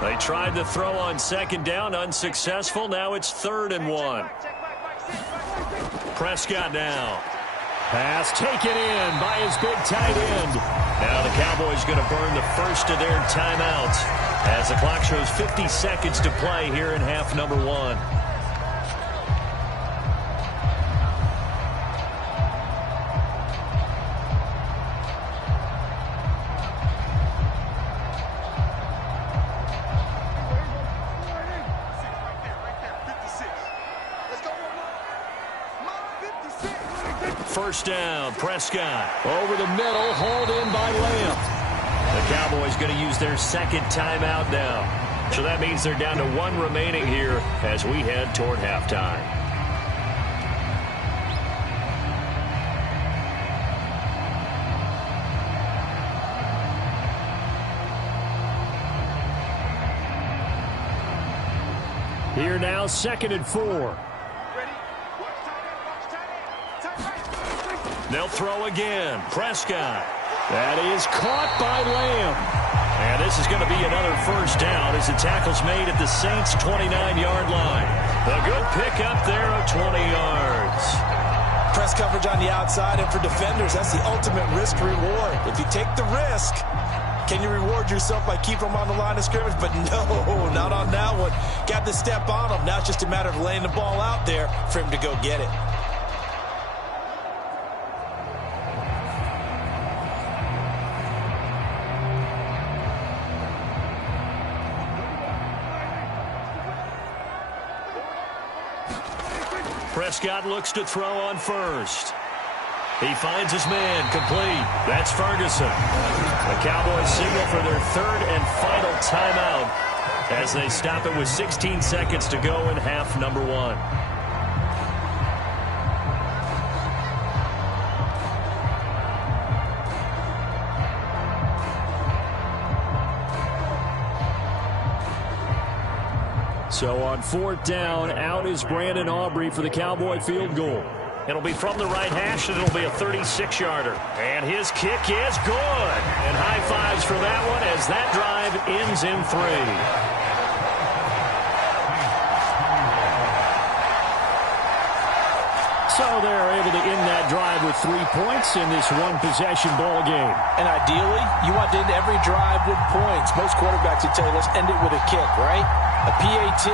They tried to throw on 2nd down, unsuccessful. Now it's 3rd and 1. Prescott now. Pass taken in by his big tight end. Now the Cowboys going to burn the first of their timeouts as the clock shows 50 seconds to play here in half number 1. First down, Prescott. Over the middle, hauled in by Lamb. The Cowboys going to use their 2nd timeout now. So that means they're down to 1 remaining here as we head toward halftime. Here now, 2nd and 4. They'll throw again. Prescott. That is caught by Lamb. And this is going to be another first down as the tackle's made at the Saints' 29-yard line. A good pickup there of 20 yards. Press coverage on the outside, and for defenders, that's the ultimate risk-reward. If you take the risk, can you reward yourself by keeping them on the line of scrimmage? But no, not on that one. Got the step on them. Now it's just a matter of laying the ball out there for him to go get it. Prescott looks to throw on first. He finds his man, complete. That's Ferguson. The Cowboys signal for their 3rd and final timeout as they stop it with 16 seconds to go in half number one. So on fourth down, out is Brandon Aubrey for the Cowboy field goal. It'll be from the right hash, and it'll be a 36-yarder. And his kick is good. And high fives for that one as that drive ends in 3. So they're able to end that drive with 3 points in this one-possession ball game. And ideally, you want to end every drive with points. Most quarterbacks would tell you, let's end it with a kick, right? A PAT,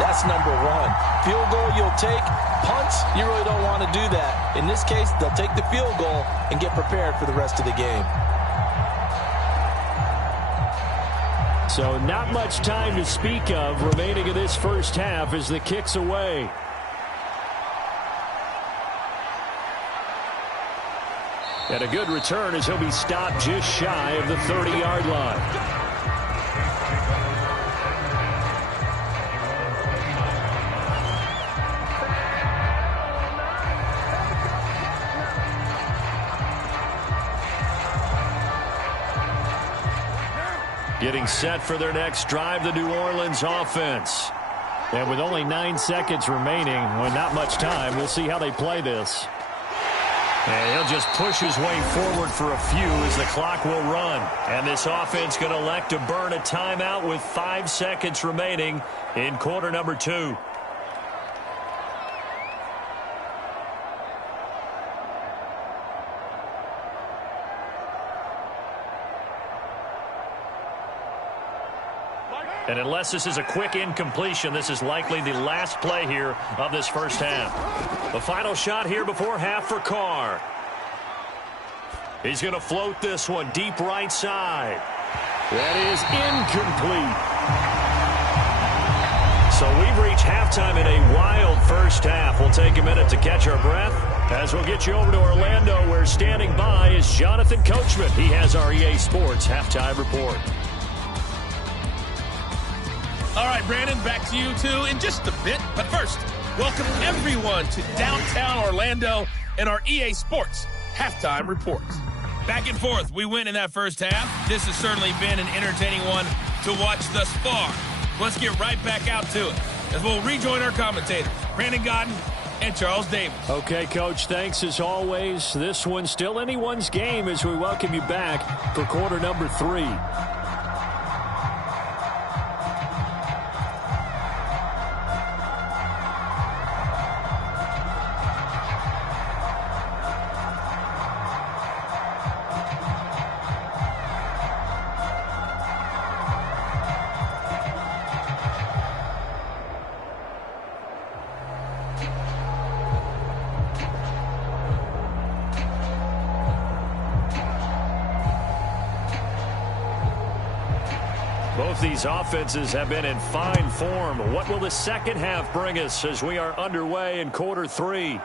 that's number one. Field goal you'll take. Punts, you really don't want to do that. In this case, they'll take the field goal and get prepared for the rest of the game. So not much time to speak of remaining in this first half as the kick's away. And a good return as he'll be stopped just shy of the 30-yard line. Getting set for their next drive, the New Orleans offense. And with only 9 seconds remaining, well, not much time, we'll see how they play this. And he'll just push his way forward for a few as the clock will run. And this offense going to elect to burn a timeout with 5 seconds remaining in quarter number 2. And unless this is a quick incompletion, this is likely the last play here of this first half. The final shot here before half for Carr. He's going to float this one deep right side. That is incomplete. So we've reached halftime in a wild first half. We'll take a minute to catch our breath as we'll get you over to Orlando, where standing by is Jonathan Coachman. He has our EA Sports halftime report. All right, Brandon, back to you, too, in just a bit. But first, welcome everyone to downtown Orlando and our EA Sports halftime reports. Back and forth, we win in that first half. This has certainly been an entertaining one to watch thus far. Let's get right back out to it as we'll rejoin our commentators, Brandon Godden and Charles Davis. Okay, Coach, thanks as always. This one's still anyone's game as we welcome you back for quarter number 3. Both these offenses have been in fine form. What will the second half bring us as we are underway in quarter 3?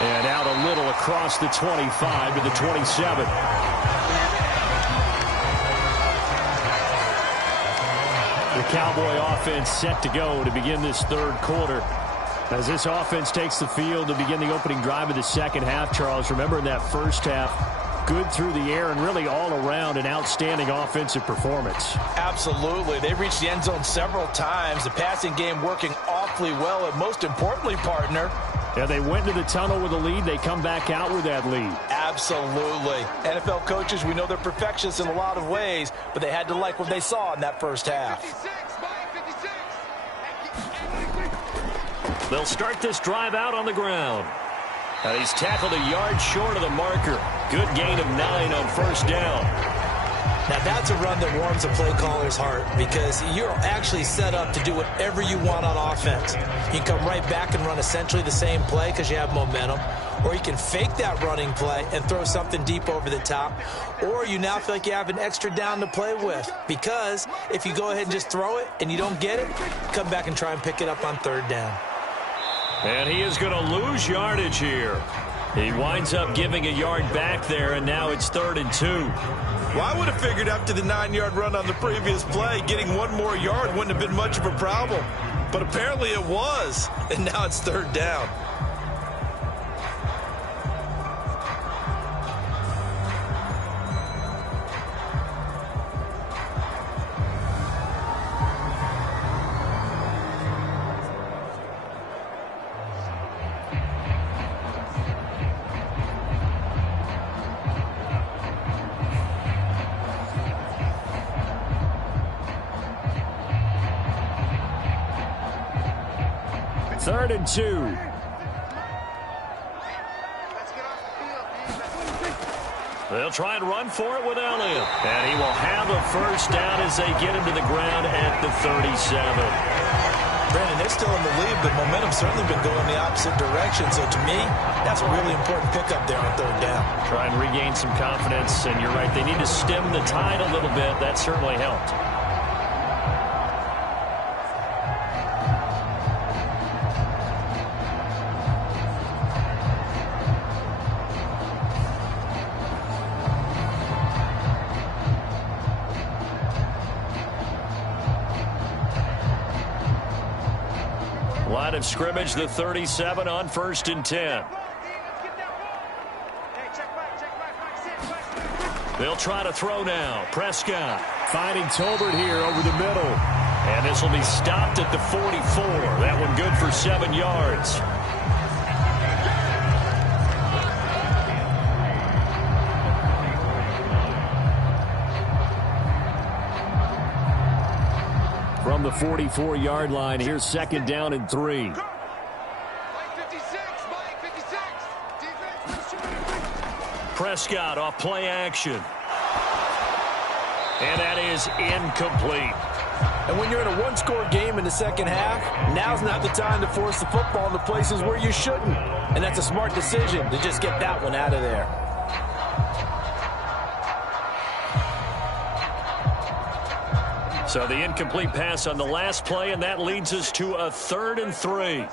And out a little across the 25 to the 27. The Cowboy offense set to go to begin this third quarter. As this offense takes the field to begin the opening drive of the second half, Charles, remember in that first half, good through the air and really all around an outstanding offensive performance. Absolutely. They reached the end zone several times. The passing game working awfully well, and most importantly, partner, yeah, they went to the tunnel with a lead. They come back out with that lead. Absolutely. NFL coaches, we know they're perfectionists in a lot of ways, but they had to like what they saw in that first half. They'll start this drive out on the ground. And he's tackled a yard short of the marker. Good gain of 9 on first down. Now that's a run that warms a play caller's heart because you're actually set up to do whatever you want on offense. You can come right back and run essentially the same play because you have momentum, or you can fake that running play and throw something deep over the top, or you now feel like you have an extra down to play with because if you go ahead and just throw it and you don't get it, come back and try and pick it up on third down. And he is going to lose yardage here. He winds up giving a yard back there, and now it's 3rd and 2. Well, I would have figured after the 9-yard run on the previous play, getting one more yard wouldn't have been much of a problem. But apparently it was, and now it's 3rd down. Third and 2. They'll try and run for it with Elliott. And he will have a first down as they get him to the ground at the 37. Brandon, they're still in the lead, but momentum's certainly been going the opposite direction. So to me, that's a really important pickup there on 3rd down. Try and regain some confidence, and you're right, they need to stem the tide a little bit. That certainly helped. Line of scrimmage, the 37 on 1st and 10. They'll try to throw now. Prescott Finding Tolbert here over the middle. And this will be stopped at the 44. That one good for 7 yards. From the 44-yard line, here's 2nd down and 3. Prescott off play action. And that is incomplete. And when you're in a one-score game in the second half, now's not the time to force the football into places where you shouldn't. And that's a smart decision to just get that one out of there. So the incomplete pass on the last play, and that leads us to a 3rd and 3.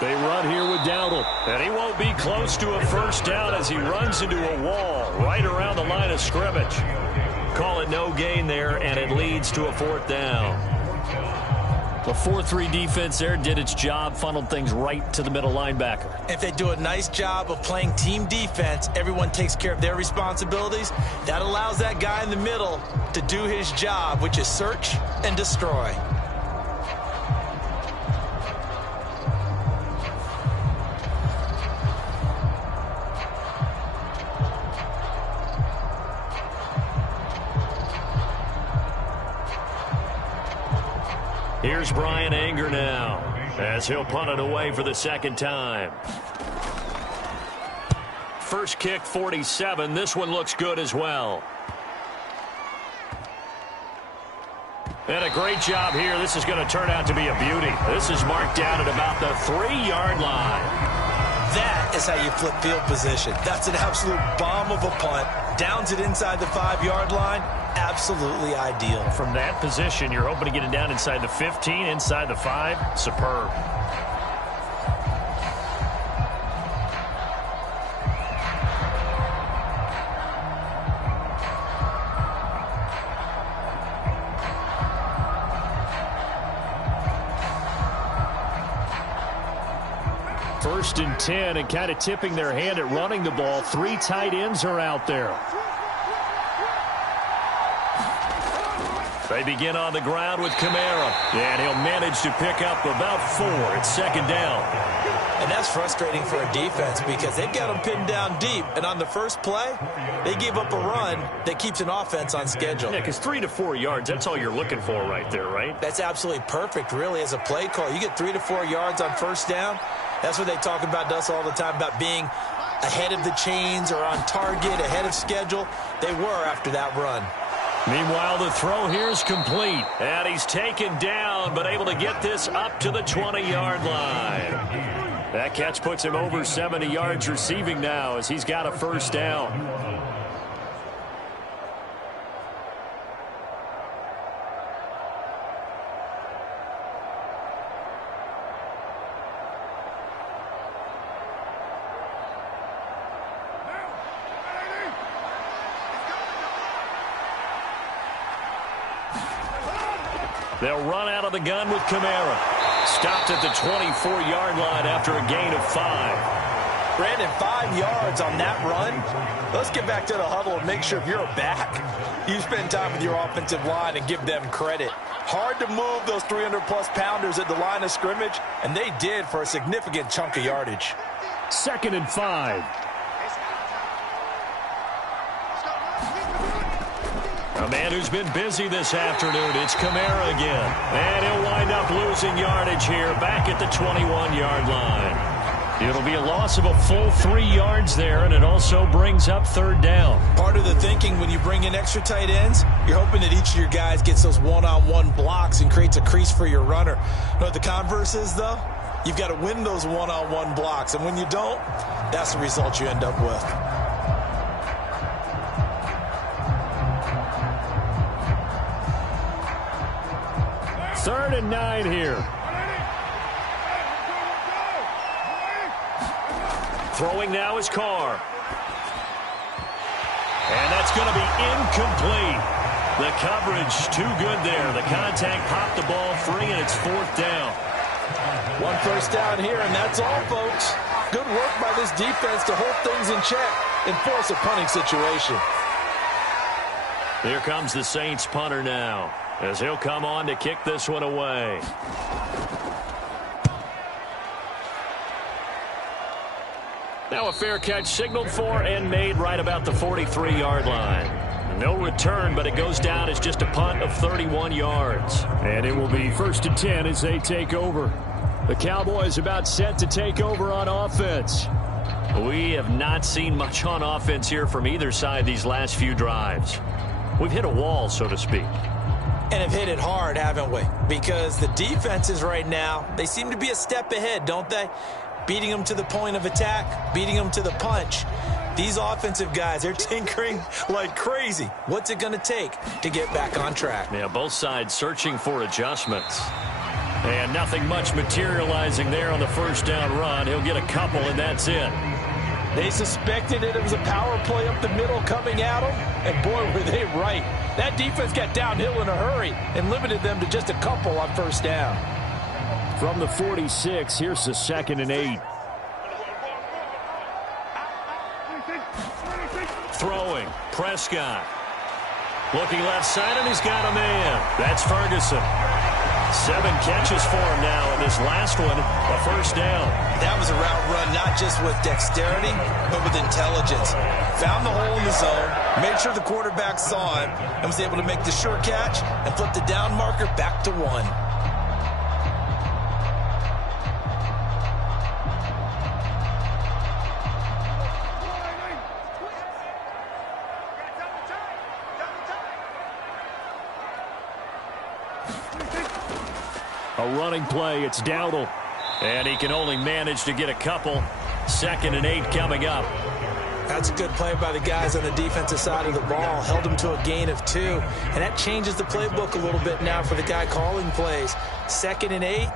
They run here with Dowdle. And he won't be close to a first down as he runs into a wall right around the line of scrimmage. Call it no gain there, and it leads to a 4th down. The 4-3 defense there did its job, funneled things right to the middle linebacker. If they do a nice job of playing team defense, everyone takes care of their responsibilities. That allows that guy in the middle to do his job, which is search and destroy. Here's Brian Anger now as he'll punt it away for the 2nd time. First kick, 47. This one looks good as well. And a great job here. This is going to turn out to be a beauty. This is marked down at about the 3-yard line. That is how you flip field position. That's an absolute bomb of a punt. Downs it inside the 5-yard line. Absolutely ideal. From that position, you're hoping to get it down inside the 15, inside the 5. Superb. First and 10, and kind of tipping their hand at running the ball. 3 tight ends are out there. They begin on the ground with Kamara, and he'll manage to pick up about 4. It's 2nd down. And that's frustrating for a defense because they've got them pinned down deep, and on the first play, they gave up a run that keeps an offense on schedule. Yeah, because 3 to 4 yards, that's all you're looking for right there, right? That's absolutely perfect, really, as a play call. You get 3 to 4 yards on first down. That's what they talk about to us all the time, about being ahead of the chains or on target, ahead of schedule. They were after that run. Meanwhile, the throw here is complete. And he's taken down, but able to get this up to the 20-yard line. That catch puts him over 70 yards receiving now as he's got a first down. They'll run out of the gun with Kamara. Stopped at the 24-yard line after a gain of 5. Brandon, 5 yards on that run. Let's get back to the huddle and make sure if you're a back, you spend time with your offensive line and give them credit. Hard to move those 300-plus pounders at the line of scrimmage, and they did for a significant chunk of yardage. 2nd and 5. A man who's been busy this afternoon. It's Kamara again. And he'll wind up losing yardage here back at the 21-yard line. It'll be a loss of a full 3 yards there, and it also brings up 3rd down. Part of the thinking when you bring in extra tight ends, you're hoping that each of your guys gets those one-on-one blocks and creates a crease for your runner. You know what the converse is, though? You've got to win those one-on-one blocks, and when you don't, that's the result you end up with. Third and 9 here. Throwing now is Carr. And that's going to be incomplete. The coverage too good there. The contact popped the ball free, and it's 4th down. 1 first down here, and that's all, folks. Good work by this defense to hold things in check and force a punting situation. Here comes the Saints punter now, as he'll come on to kick this one away. Now a fair catch signaled for and made right about the 43-yard line. No return, but it goes down as just a punt of 31 yards. And it will be 1st and 10 as they take over. The Cowboys about set to take over on offense. We have not seen much on offense here from either side these last few drives. We've hit a wall, so to speak. And have hit it hard, haven't we? Because the defenses right now, they seem to be a step ahead, don't they? Beating them to the point of attack, beating them to the punch. These offensive guys, they're tinkering like crazy. What's it going to take to get back on track? Yeah, both sides searching for adjustments. And nothing much materializing there on the 1st down run. He'll get a couple, and that's it. They suspected it was a power play up the middle coming at them, and boy, were they right. That defense got downhill in a hurry and limited them to just a couple on 1st down. From the 46, here's the 2nd and 8. Throwing, Prescott. Looking left side, and he's got a man. That's Ferguson. 7 catches for him now, and this last one, a 1st down. That was a route run not just with dexterity, but with intelligence. Found the hole in the zone, made sure the quarterback saw him, and was able to make the sure catch and flip the down marker back to 1. A running play, it's Dowdle. And he can only manage to get a couple. 2nd and 8 coming up. That's a good play by the guys on the defensive side of the ball. Held them to a gain of 2. And that changes the playbook a little bit now for the guy calling plays. 2nd and 8.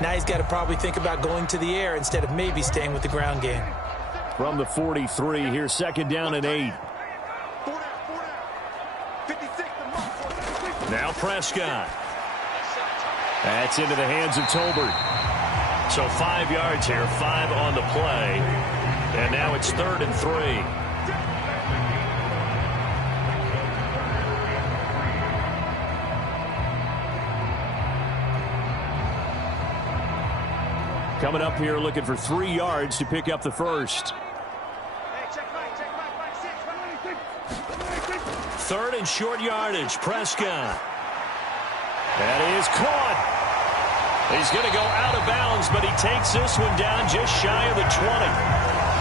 Now he's got to probably think about going to the air instead of maybe staying with the ground game. From the 43, here's 2nd down and 8. Now Prescott. That's into the hands of Tolbert. So 5 yards here, 5 on the play. And now it's 3rd and 3. Coming up here looking for 3 yards to pick up the 1st. 3rd and short yardage, Prescott. That is caught. He's going to go out of bounds, but he takes this one down just shy of the 20.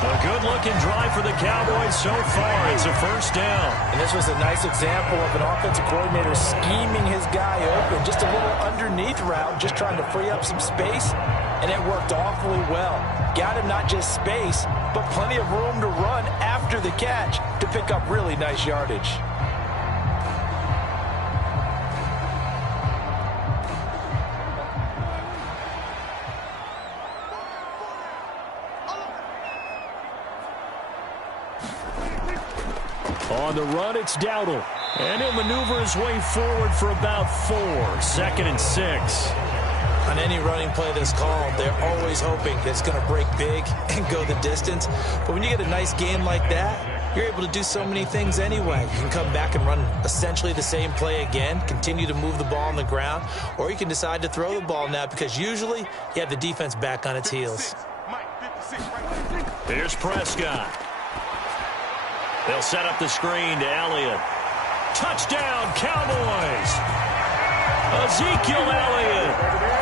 A good-looking drive for the Cowboys so far. It's a 1st down. And this was a nice example of an offensive coordinator scheming his guy open. Just a little underneath route, just trying to free up some space, and it worked awfully well. Got him not just space, but plenty of room to run after the catch to pick up really nice yardage. On the run, it's Dowdle. And he'll maneuver his way forward for about 4. 2nd and 6. On any running play that's called, they're always hoping that it's going to break big and go the distance. But when you get a nice game like that, you're able to do so many things anyway. You can come back and run essentially the same play again, continue to move the ball on the ground, or you can decide to throw the ball now because usually you have the defense back on its heels. Here's Prescott. They'll set up the screen to Elliott. Touchdown, Cowboys! Ezekiel Elliott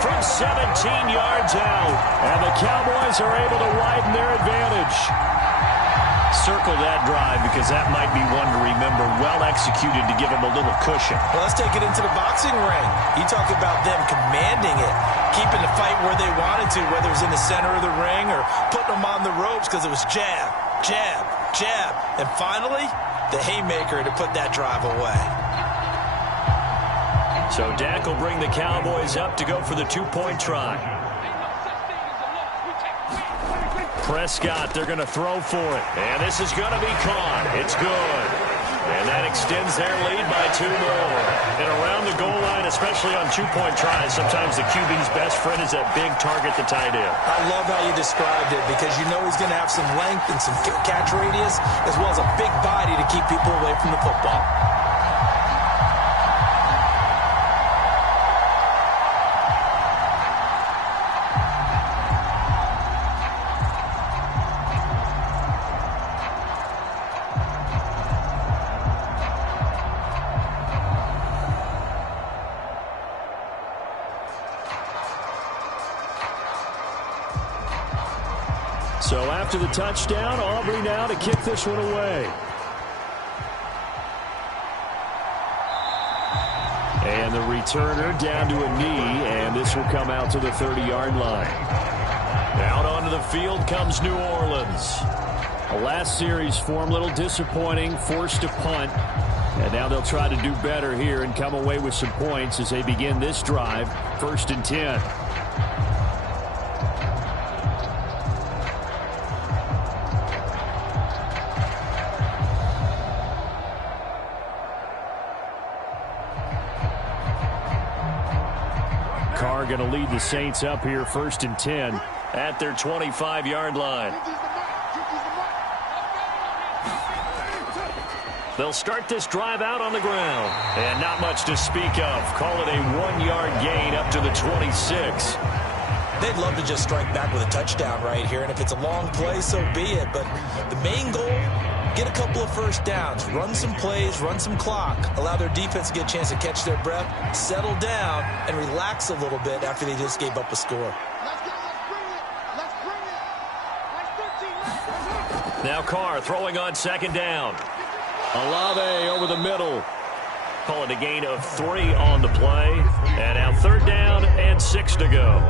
from 17 yards out. And the Cowboys are able to widen their advantage. Circle that drive because that might be one to remember. Well executed to give them a little cushion. Well, let's take it into the boxing ring. You talk about them commanding it, keeping the fight where they wanted to, whether it was in the center of the ring or putting them on the ropes because it was jab, jab, jab. And finally, the haymaker to put that drive away. So Dak will bring the Cowboys up to go for the 2-point try. Prescott, they're going to throw for it. And this is going to be caught. It's good. And that extends their lead by 2 more. And around the goal line, especially on 2-point tries, sometimes the QB's best friend is that big target, the tight end. I love how you described it because you know he's going to have some length and some catch radius as well as a big body to keep people away from the football. So after the touchdown, Aubrey now to kick this one away. And the returner down to a knee, and this will come out to the 30-yard line. Out onto the field comes New Orleans. The last series form a little disappointing, forced to punt. And now they'll try to do better here and come away with some points as they begin this drive, 1st and 10. Carr going to lead the Saints up here, 1st and 10 at their 25-yard line. They'll start this drive out on the ground. And not much to speak of. Call it a 1-yard gain up to the 26. They'd love to just strike back with a touchdown right here. And if it's a long play, so be it. But the main goal, get a couple of first downs, run some plays, run some clock, allow their defense to get a chance to catch their breath, settle down, and relax a little bit after they just gave up a score. Now Carr throwing on 2nd down. Olave over the middle. Call it a gain of 3 on the play. And now 3rd down and 6 to go.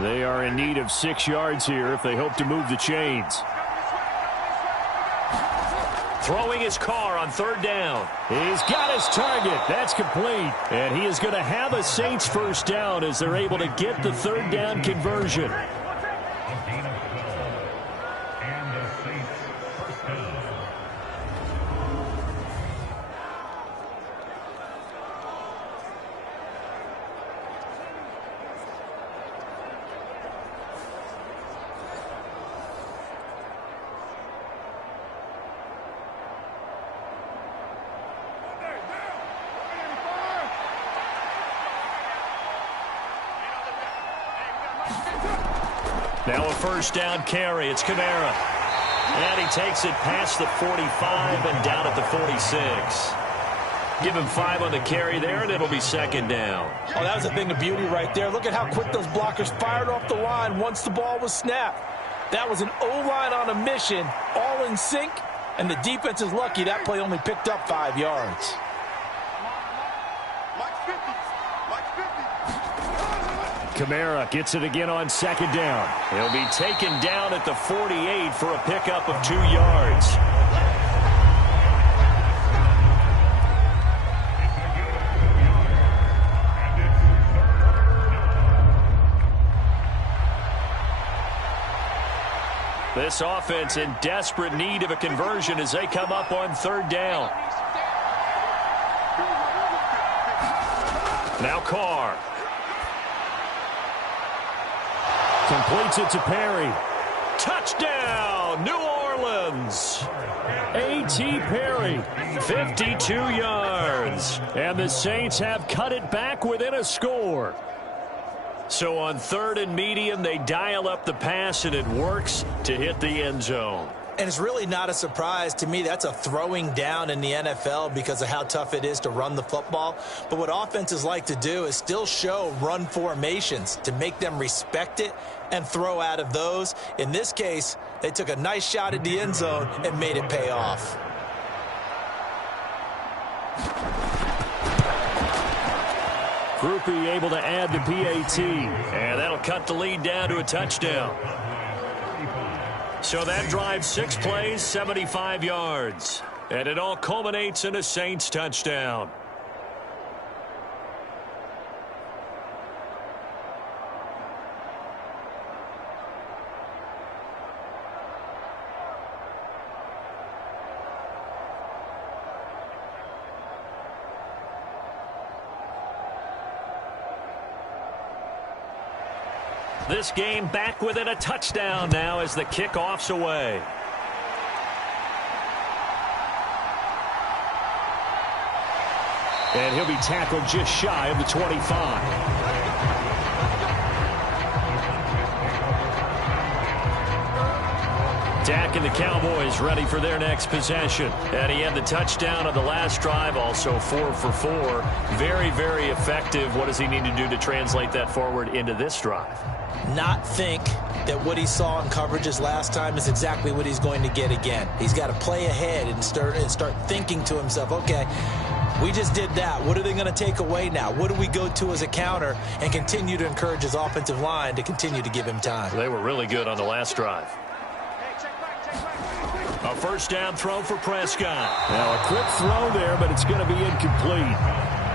They are in need of 6 yards here if they hope to move the chains. Throwing his Carr on 3rd down. He's got his target. That's complete. And he is going to have a Saints 1st down as they're able to get the 3rd down conversion. Now a 1st down carry. It's Kamara. And he takes it past the 45 and down at the 46. Give him 5 on the carry there, and it'll be 2nd down. Oh, that was a thing of beauty right there. Look at how quick those blockers fired off the line once the ball was snapped. That was an O-line on a mission, all in sync, and the defense is lucky that play only picked up 5 yards. Kamara gets it again on 2nd down. He'll be taken down at the 48 for a pickup of 2 yards. This offense in desperate need of a conversion as they come up on 3rd down. Now Carr. Completes it to Perry. Touchdown, New Orleans. A.T. Perry, 52 yards. And the Saints have cut it back within a score. So on 3rd and medium, they dial up the pass, and it works to hit the end zone. And it's really not a surprise to me. That's a throwing down in the NFL because of how tough it is to run the football. But what offenses like to do is still show run formations to make them respect it and throw out of those. In this case, they took a nice shot at the end zone and made it pay off. Groupie able to add the PAT, and that'll cut the lead down to a touchdown. So that drives 6 plays, 75 yards. And it all culminates in a Saints touchdown. This game back within a touchdown now as the kickoff's away. And he'll be tackled just shy of the 25. Dak and the Cowboys ready for their next possession. And he had the touchdown on the last drive, also 4 for 4. Very, very effective. What does he need to do to translate that forward into this drive? Not think that what he saw in coverages last time is exactly what he's going to get again. He's got to play ahead and start thinking to himself, okay, we just did that. What are they going to take away now? What do we go to as a counter? And continue to encourage his offensive line to continue to give him time. They were really good on the last drive. A first down throw for Prescott. Now a quick throw there, but it's going to be incomplete.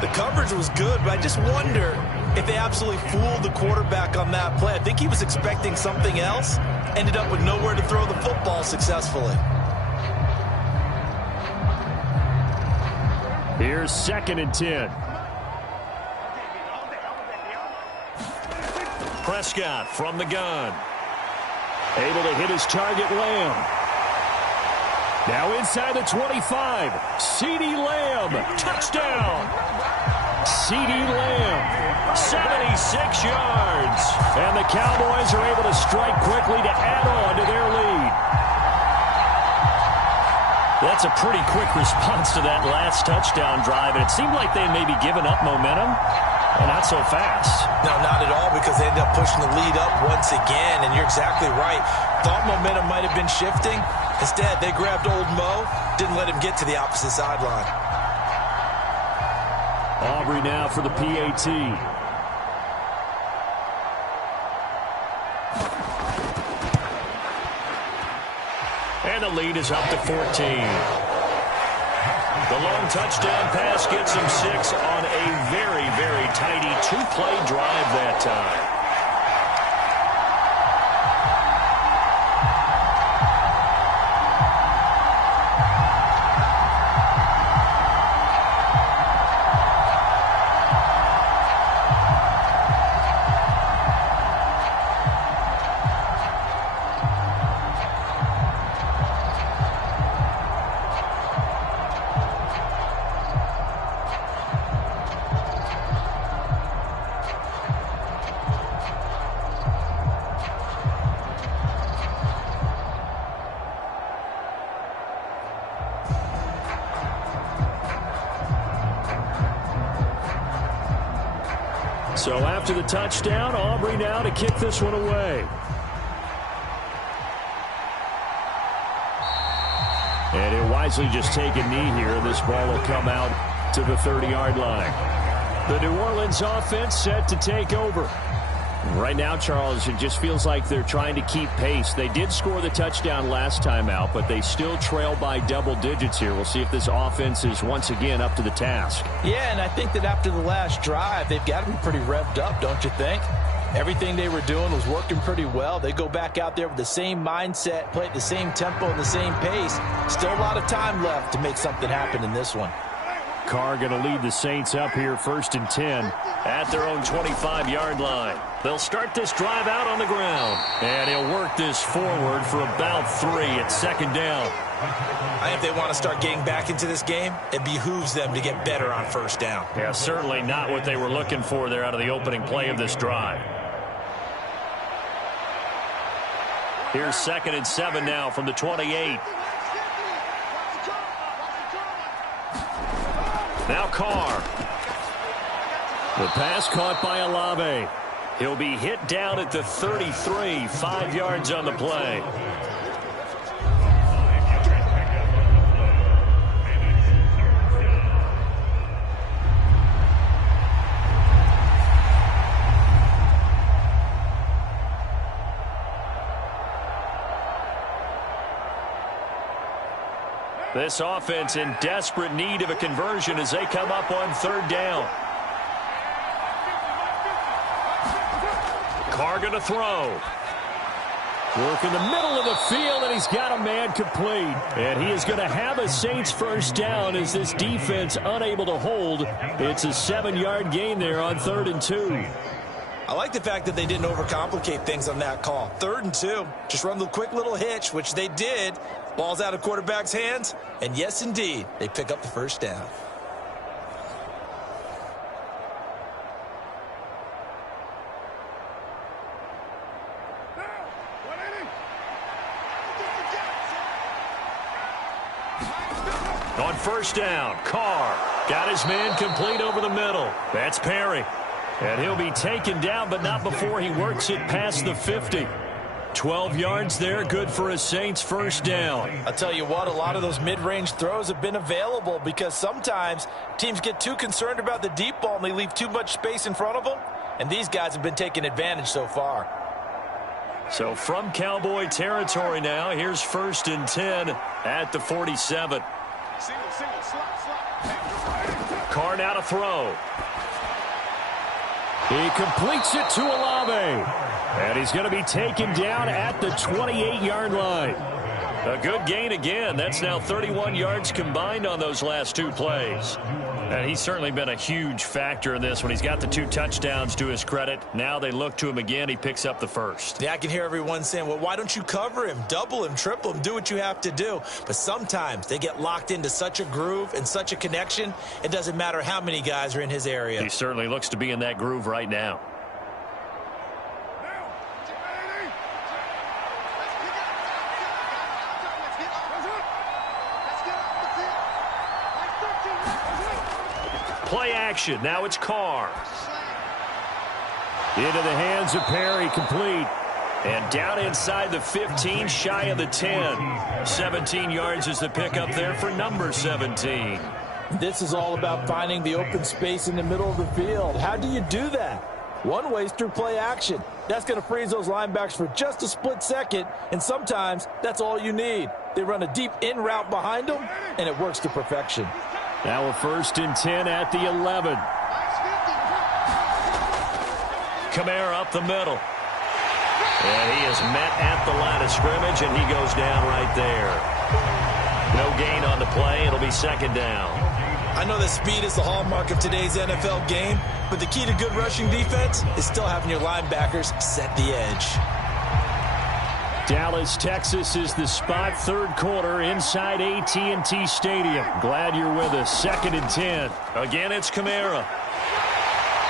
The coverage was good, but I just wonder if they absolutely fooled the quarterback on that play. I think he was expecting something else. Ended up with nowhere to throw the football successfully. Here's 2nd and 10. Prescott from the gun. Able to hit his target, Lamb. Now inside the 25. CeeDee Lamb. Touchdown. CeeDee Lamb. 76 yards. And the Cowboys are able to strike quickly to add on to their lead. That's a pretty quick response to that last touchdown drive. And it seemed like they had maybe given up momentum. Well, not so fast. No, not at all, because they ended up pushing the lead up once again. And you're exactly right. Thought momentum might have been shifting. Instead, they grabbed old Mo, didn't let him get to the opposite sideline. Aubrey now for the PAT. And the lead is up to 14. The long touchdown pass gets him 6 on a very, very tidy 2-play drive that time. So after the touchdown, Aubrey now to kick this one away. And he'll wisely just take a knee here, and this ball will come out to the 30-yard line. The New Orleans offense set to take over. Right now, Charles, it just feels like they're trying to keep pace. They did score the touchdown last time out, but they still trail by double digits here. We'll see if this offense is once again up to the task. Yeah, and I think that after the last drive, they've got to be pretty revved up, don't you think? Everything they were doing was working pretty well. They go back out there with the same mindset, play at the same tempo and the same pace. Still a lot of time left to make something happen in this one. Carr going to lead the Saints up here 1st and 10 at their own 25-yard line. They'll start this drive out on the ground, and he'll work this forward for about 3 at 2nd down. I think if they want to start getting back into this game, it behooves them to get better on 1st down. Yeah, certainly not what they were looking for there out of the opening play of this drive. Here's 2nd and 7 now from the 28. Now Carr. The pass caught by Olave. He'll be hit down at the 33, 5 yards on the play. This offense in desperate need of a conversion as they come up on 3rd down. Carr going to throw. Work in the middle of the field, and he's got a man complete. And he is going to have a Saints 1st down as this defense unable to hold. It's a 7-yard gain there on 3rd and 2. I like the fact that they didn't overcomplicate things on that call. 3rd and 2. Just run the quick little hitch, which they did. Ball's out of quarterback's hands. And yes, indeed, they pick up the 1st down. On 1st down, Carr got his man complete over the middle. That's Perry. And he'll be taken down, but not before he works it past the 50. 12 yards there, good for a Saints 1st down. I'll tell you what, a lot of those mid-range throws have been available because sometimes teams get too concerned about the deep ball and they leave too much space in front of them. And these guys have been taking advantage so far. So from Cowboy territory now, here's 1st and 10 at the 47. Carr now to throw. He completes it to Olave. And he's going to be taken down at the 28-yard line. A good gain again. That's now 31 yards combined on those last 2 plays. And he's certainly been a huge factor in this when he's got the 2 touchdowns to his credit. Now they look to him again. He picks up the 1st. Yeah, I can hear everyone saying, well, why don't you cover him, double him, triple him, do what you have to do. But sometimes they get locked into such a groove and such a connection, it doesn't matter how many guys are in his area. He certainly looks to be in that groove right now. Play action. Now it's Carr. Into the hands of Perry, complete. And down inside the 15, shy of the 10. 17 yards is the pickup there for number 17. This is all about finding the open space in the middle of the field. How do you do that? One way is through play action. That's going to freeze those linebackers for just a split second, and sometimes that's all you need. They run a deep in route behind them, and it works to perfection. Now a 1st and 10 at the 11. Kamara up the middle. And he is met at the line of scrimmage, and he goes down right there. No gain on the play. It'll be 2nd down. I know that speed is the hallmark of today's NFL game, but the key to good rushing defense is still having your linebackers set the edge. Dallas, Texas is the spot. 3rd quarter inside AT&T Stadium. Glad you're with us. 2nd and 10. Again, it's Kamara.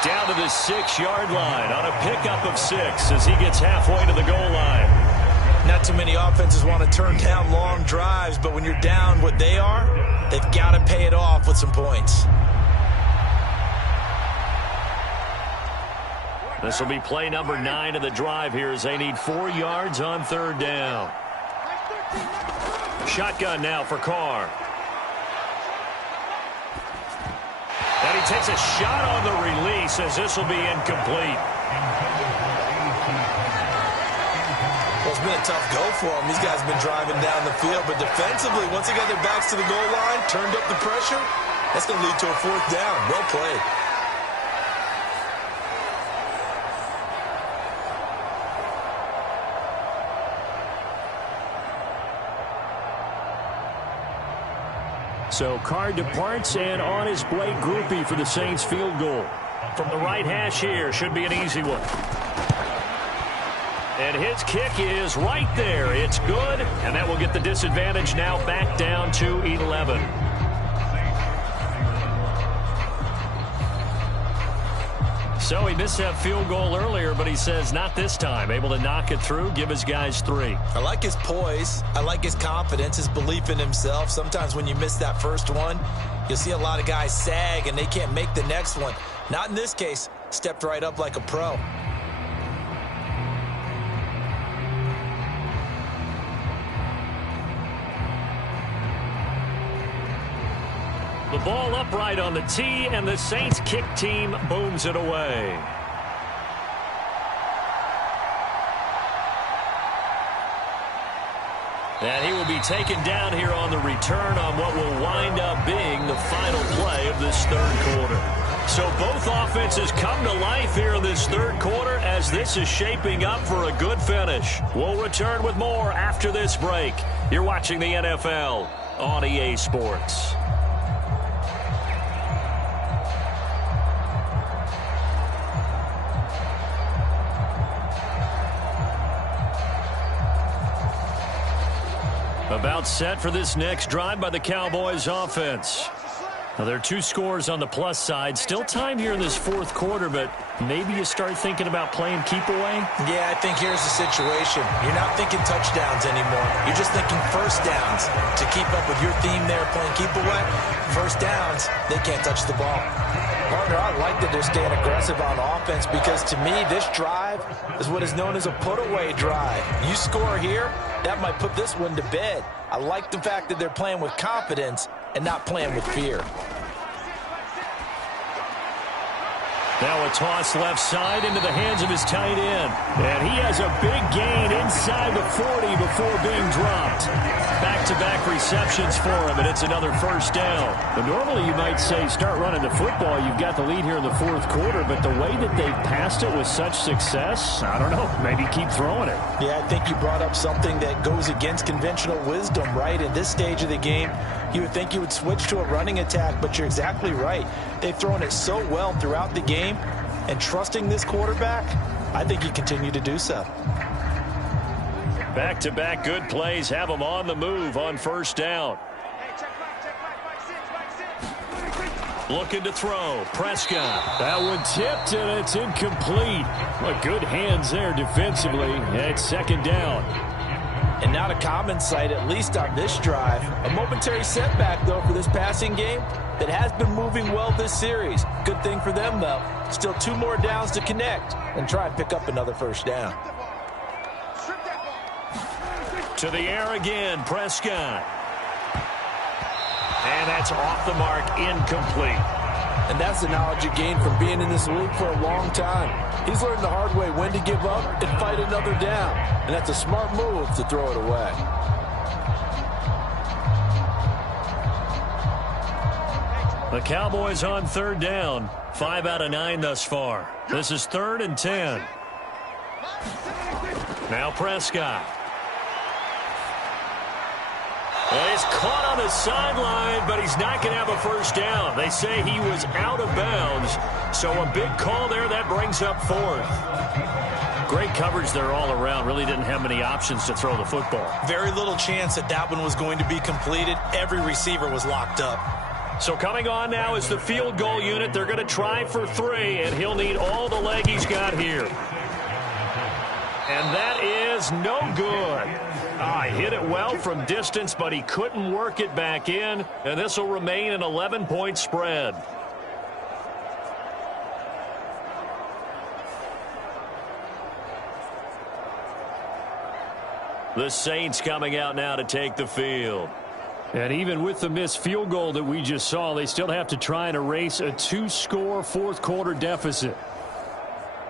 Down to the 6-yard line on a pickup of 6 as he gets halfway to the goal line. Not too many offenses want to turn down long drives, but when you're down what they are, they've got to pay it off with some points. This will be play number 9 of the drive here as they need 4 yards on 3rd down. Shotgun now for Carr. And he takes a shot on the release as this will be incomplete. Well, it's been a tough go for them. These guys have been driving down the field, but defensively, once they got their backs to the goal line, turned up the pressure, that's going to lead to a 4th down. Well played. So Carr departs, and on is Blake Groupie for the Saints field goal. From the right hash here, should be an easy one. And his kick is right there. It's good, and that will get the disadvantage now back down to 11. So he missed that field goal earlier, but he says not this time. Able to knock it through, give his guys 3. I like his poise. I like his confidence, his belief in himself. Sometimes when you miss that first one, you'll see a lot of guys sag and they can't make the next one. Not in this case. Stepped right up like a pro. The ball upright on the tee, and the Saints kick team booms it away. And he will be taken down here on the return on what will wind up being the final play of this third quarter. So both offenses come to life here in this third quarter as this is shaping up for a good finish. We'll return with more after this break. You're watching the NFL on EA Sports. About set for this next drive by the Cowboys offense. Now, there are 2 scores on the plus side. Still time here in this fourth quarter, but maybe you start thinking about playing keep away? Yeah, I think here's the situation. You're not thinking touchdowns anymore. You're just thinking first downs. To keep up with your theme there, playing keep away, first downs, they can't touch the ball. Partner, I like that they're staying aggressive on offense because to me, this drive is what is known as a put-away drive. You score here, that might put this one to bed. I like the fact that they're playing with confidence and not playing with fear. Now a toss left side into the hands of his tight end. And he has a big gain inside the 40 before being dropped. Back-to-back receptions for him, and it's another first down. But normally you might say start running the football. You've got the lead here in the fourth quarter, but the way that they've passed it with such success, I don't know, maybe keep throwing it. Yeah, I think you brought up something that goes against conventional wisdom, right? In this stage of the game, you would think you would switch to a running attack, but you're exactly right. They've thrown it so well throughout the game, and trusting this quarterback, I think you continue to do so. Back-to-back good plays have them on the move on first down. Looking to throw. Prescott. That one tipped, and it's incomplete. Well, good hands there defensively. It's second down. And not a common sight, at least on this drive. A momentary setback, though, for this passing game that has been moving well this series. Good thing for them, though. Still 2 more downs to connect and try and pick up another first down. To the air again, Prescott. And that's off the mark, incomplete. And that's the knowledge you gain from being in this league for a long time. He's learned the hard way when to give up and fight another down. And that's a smart move to throw it away. The Cowboys on third down. 5 out of 9 thus far. This is 3rd and 10. Now Prescott. Well, he's caught on the sideline, but he's not going to have a first down. They say he was out of bounds, so a big call there. That brings up 4th. Great coverage there all around. Really didn't have many options to throw the football. Very little chance that that one was going to be completed. Every receiver was locked up. So coming on now is the field goal unit. They're going to try for 3, and he'll need all the leg he's got here. And that is no good. He hit it well from distance, but he couldn't work it back in, and this will remain an 11-point spread. The Saints coming out now to take the field. And even with the missed field goal that we just saw, they still have to try and erase a 2-score fourth-quarter deficit.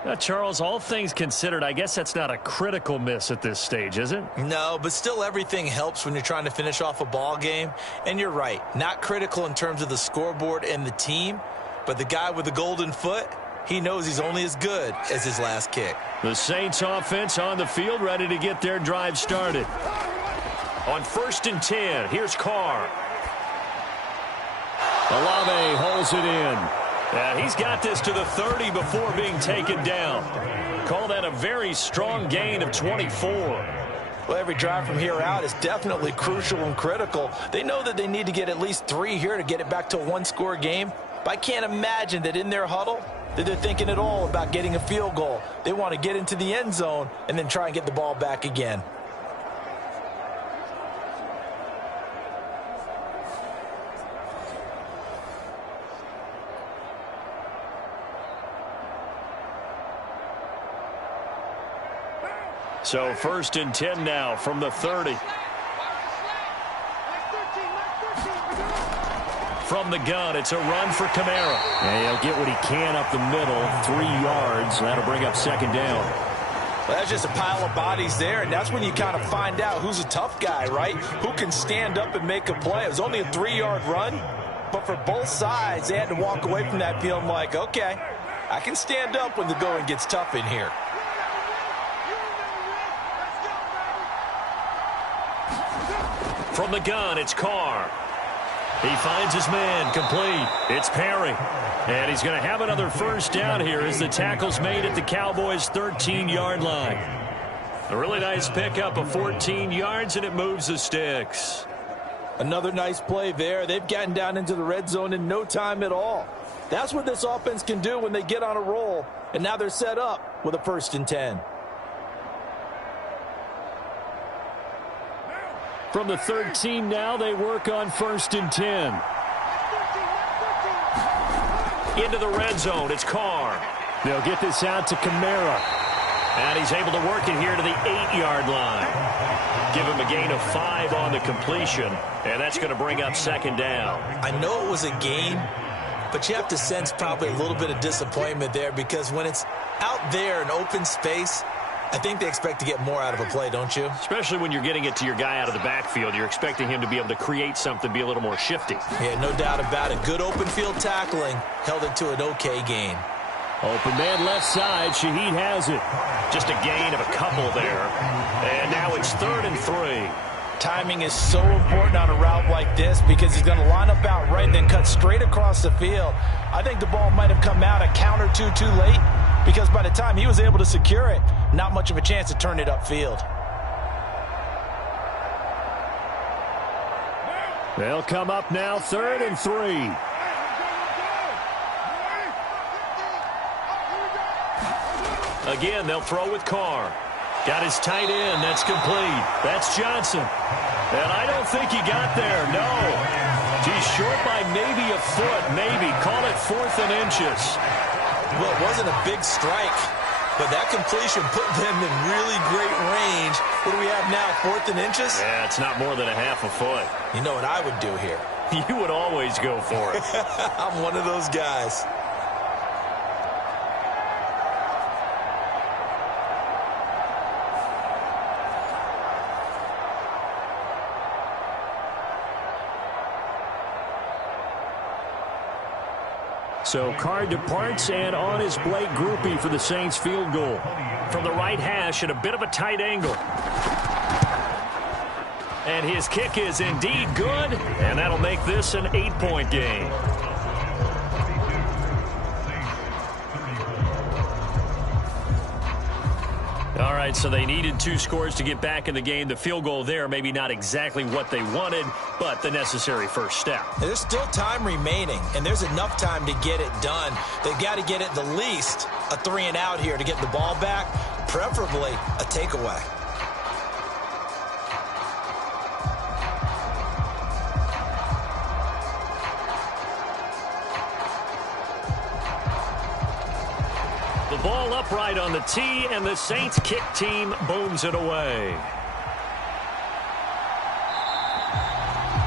Now, Charles, all things considered, I guess that's not a critical miss at this stage, is it? No, but still everything helps when you're trying to finish off a ball game. And you're right, not critical in terms of the scoreboard and the team, but the guy with the golden foot, he knows he's only as good as his last kick. The Saints offense on the field, ready to get their drive started. On 1st and 10, here's Carr. Olave holds it in. He's got this to the 30 before being taken down. Call that a very strong gain of 24. Well, every drive from here out is definitely crucial and critical. They know that they need to get at least 3 here to get it back to a one-score game. But I can't imagine that in their huddle that they're thinking at all about getting a field goal. They want to get into the end zone and then try and get the ball back again. So 1st and 10 now from the 30. From the gun, it's a run for Kamara. And he'll get what he can up the middle, 3 yards. That'll bring up 2nd down. Well, that's just a pile of bodies there, and that's when you kind of find out who's a tough guy, right? Who can stand up and make a play. It was only a 3-yard run, but for both sides, they had to walk away from that feeling like, okay, I can stand up when the going gets tough in here. From the gun, it's Carr. He finds his man, complete. It's Perry. And he's going to have another 1st down here as the tackle's made at the Cowboys' 13-yard line. A really nice pickup of 14 yards, and it moves the sticks. Another nice play there. They've gotten down into the red zone in no time at all. That's what this offense can do when they get on a roll. And now they're set up with a 1st and 10. From the 13 now, they work on 1st and 10. Into the red zone, it's Carr. They'll get this out to Kamara. And he's able to work it here to the 8-yard line. Give him a gain of 5 on the completion, and that's going to bring up 2nd down. I know it was a gain, but you have to sense probably a little bit of disappointment there because when it's out there in open space, I think they expect to get more out of a play, don't you? Especially when you're getting it to your guy out of the backfield. You're expecting him to be able to create something, be a little more shifty. Yeah, no doubt about it. Good open field tackling held it to an okay gain. Open man left side. Shaheed has it. Just a gain of a couple there. And now it's 3rd and 3. Timing is so important on a route like this because he's going to line up out right and then cut straight across the field. I think the ball might have come out a count or two too late because by the time he was able to secure it, not much of a chance to turn it upfield. They'll come up now 3rd and 3. Again, they'll throw with Carr. Got his tight end. That's complete. That's Johnson. And I don't think he got there. No. He's short by maybe a foot. Maybe. Call it 4th and inches. Well, it wasn't a big strike, but that completion put them in really great range. What do we have now, 4th and inches? Yeah, it's not more than a half a foot. You know what I would do here? You would always go for it. I'm one of those guys. So Carr departs, and on is Blake Groupie for the Saints field goal. From the right hash at a bit of a tight angle. And his kick is indeed good, and that'll make this an 8-point game. All right, so they needed 2 scores to get back in the game. The field goal there, maybe not exactly what they wanted, but the necessary first step. There's still time remaining, and there's enough time to get it done. They've got to get at the least a 3-and-out here to get the ball back, preferably a takeaway. The ball upright on the tee, and the Saints kick team booms it away.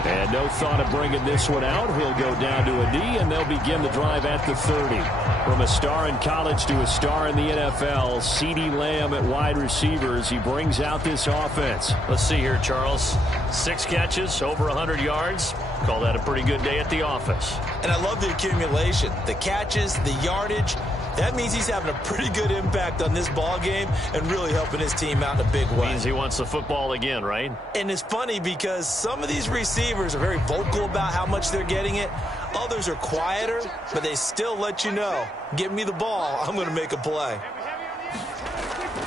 And no thought of bringing this one out. He'll go down to a knee, and they'll begin the drive at the 30. From a star in college to a star in the NFL, CeeDee Lamb at wide receivers. He brings out this offense. Let's see here, Charles. 6 catches, over 100 yards. Call that a pretty good day at the office. And I love the accumulation, the catches, the yardage. That means he's having a pretty good impact on this ball game and really helping his team out in a big way. Means he wants the football again, right? And it's funny because some of these receivers are very vocal about how much they're getting it. Others are quieter, but they still let you know, give me the ball, I'm going to make a play.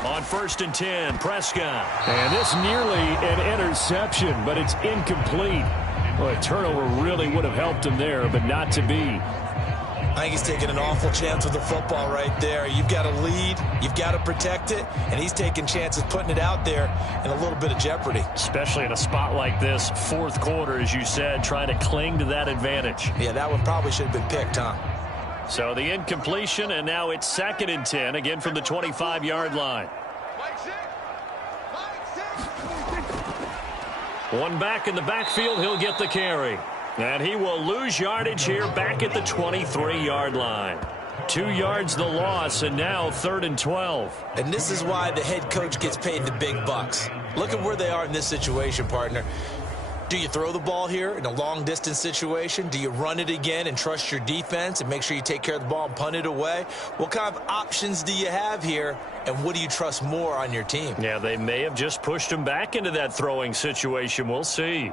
On 1st and 10, Prescott. And this nearly an interception, but it's incomplete. Well, a turnover really would have helped him there, but not to be. I think he's taking an awful chance with the football right there. You've got to lead, you've got to protect it, and he's taking chances putting it out there in a little bit of jeopardy. Especially in a spot like this, 4th quarter, as you said, trying to cling to that advantage. Yeah, that one probably should have been picked, huh? So the incompletion, and now it's 2nd and 10, again from the 25-yard line. One back in the backfield, he'll get the carry. And he will lose yardage here back at the 23-yard line. 2 yards the loss, and now 3rd and 12. And this is why the head coach gets paid the big bucks. Look at where they are in this situation, partner. Do you throw the ball here in a long-distance situation? Do you run it again and trust your defense and make sure you take care of the ball and punt it away? What kind of options do you have here, and what do you trust more on your team? Yeah, they may have just pushed him back into that throwing situation. We'll see.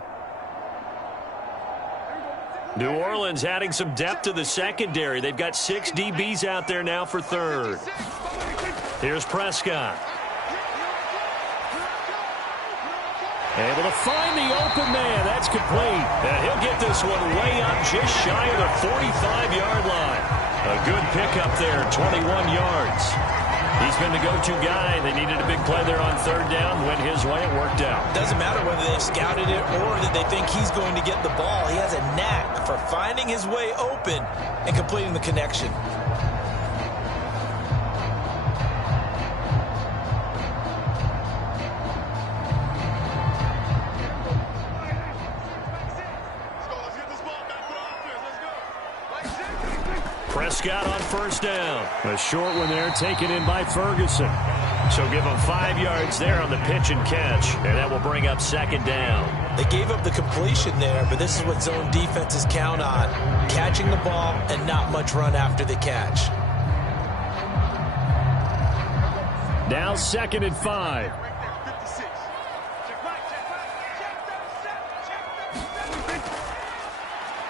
New Orleans adding some depth to the secondary. They've got 6 DBs out there now for 3rd. Here's Prescott. Able to find the open man. That's complete. And he'll get this one way up just shy of the 45-yard line. A good pickup there, 21 yards. He's been the go-to guy. They needed a big play there on 3rd down. Went his way. It worked out. Doesn't matter whether they've scouted it or that they think he's going to get the ball. He has a knack for finding his way open and completing the connection. Prescott on 1st down. A short one there taken in by Ferguson. So give him 5 yards there on the pitch and catch, and that will bring up 2nd down. They gave up the completion there, but this is what zone defenses count on. Catching the ball and not much run after the catch. Now 2nd and 5.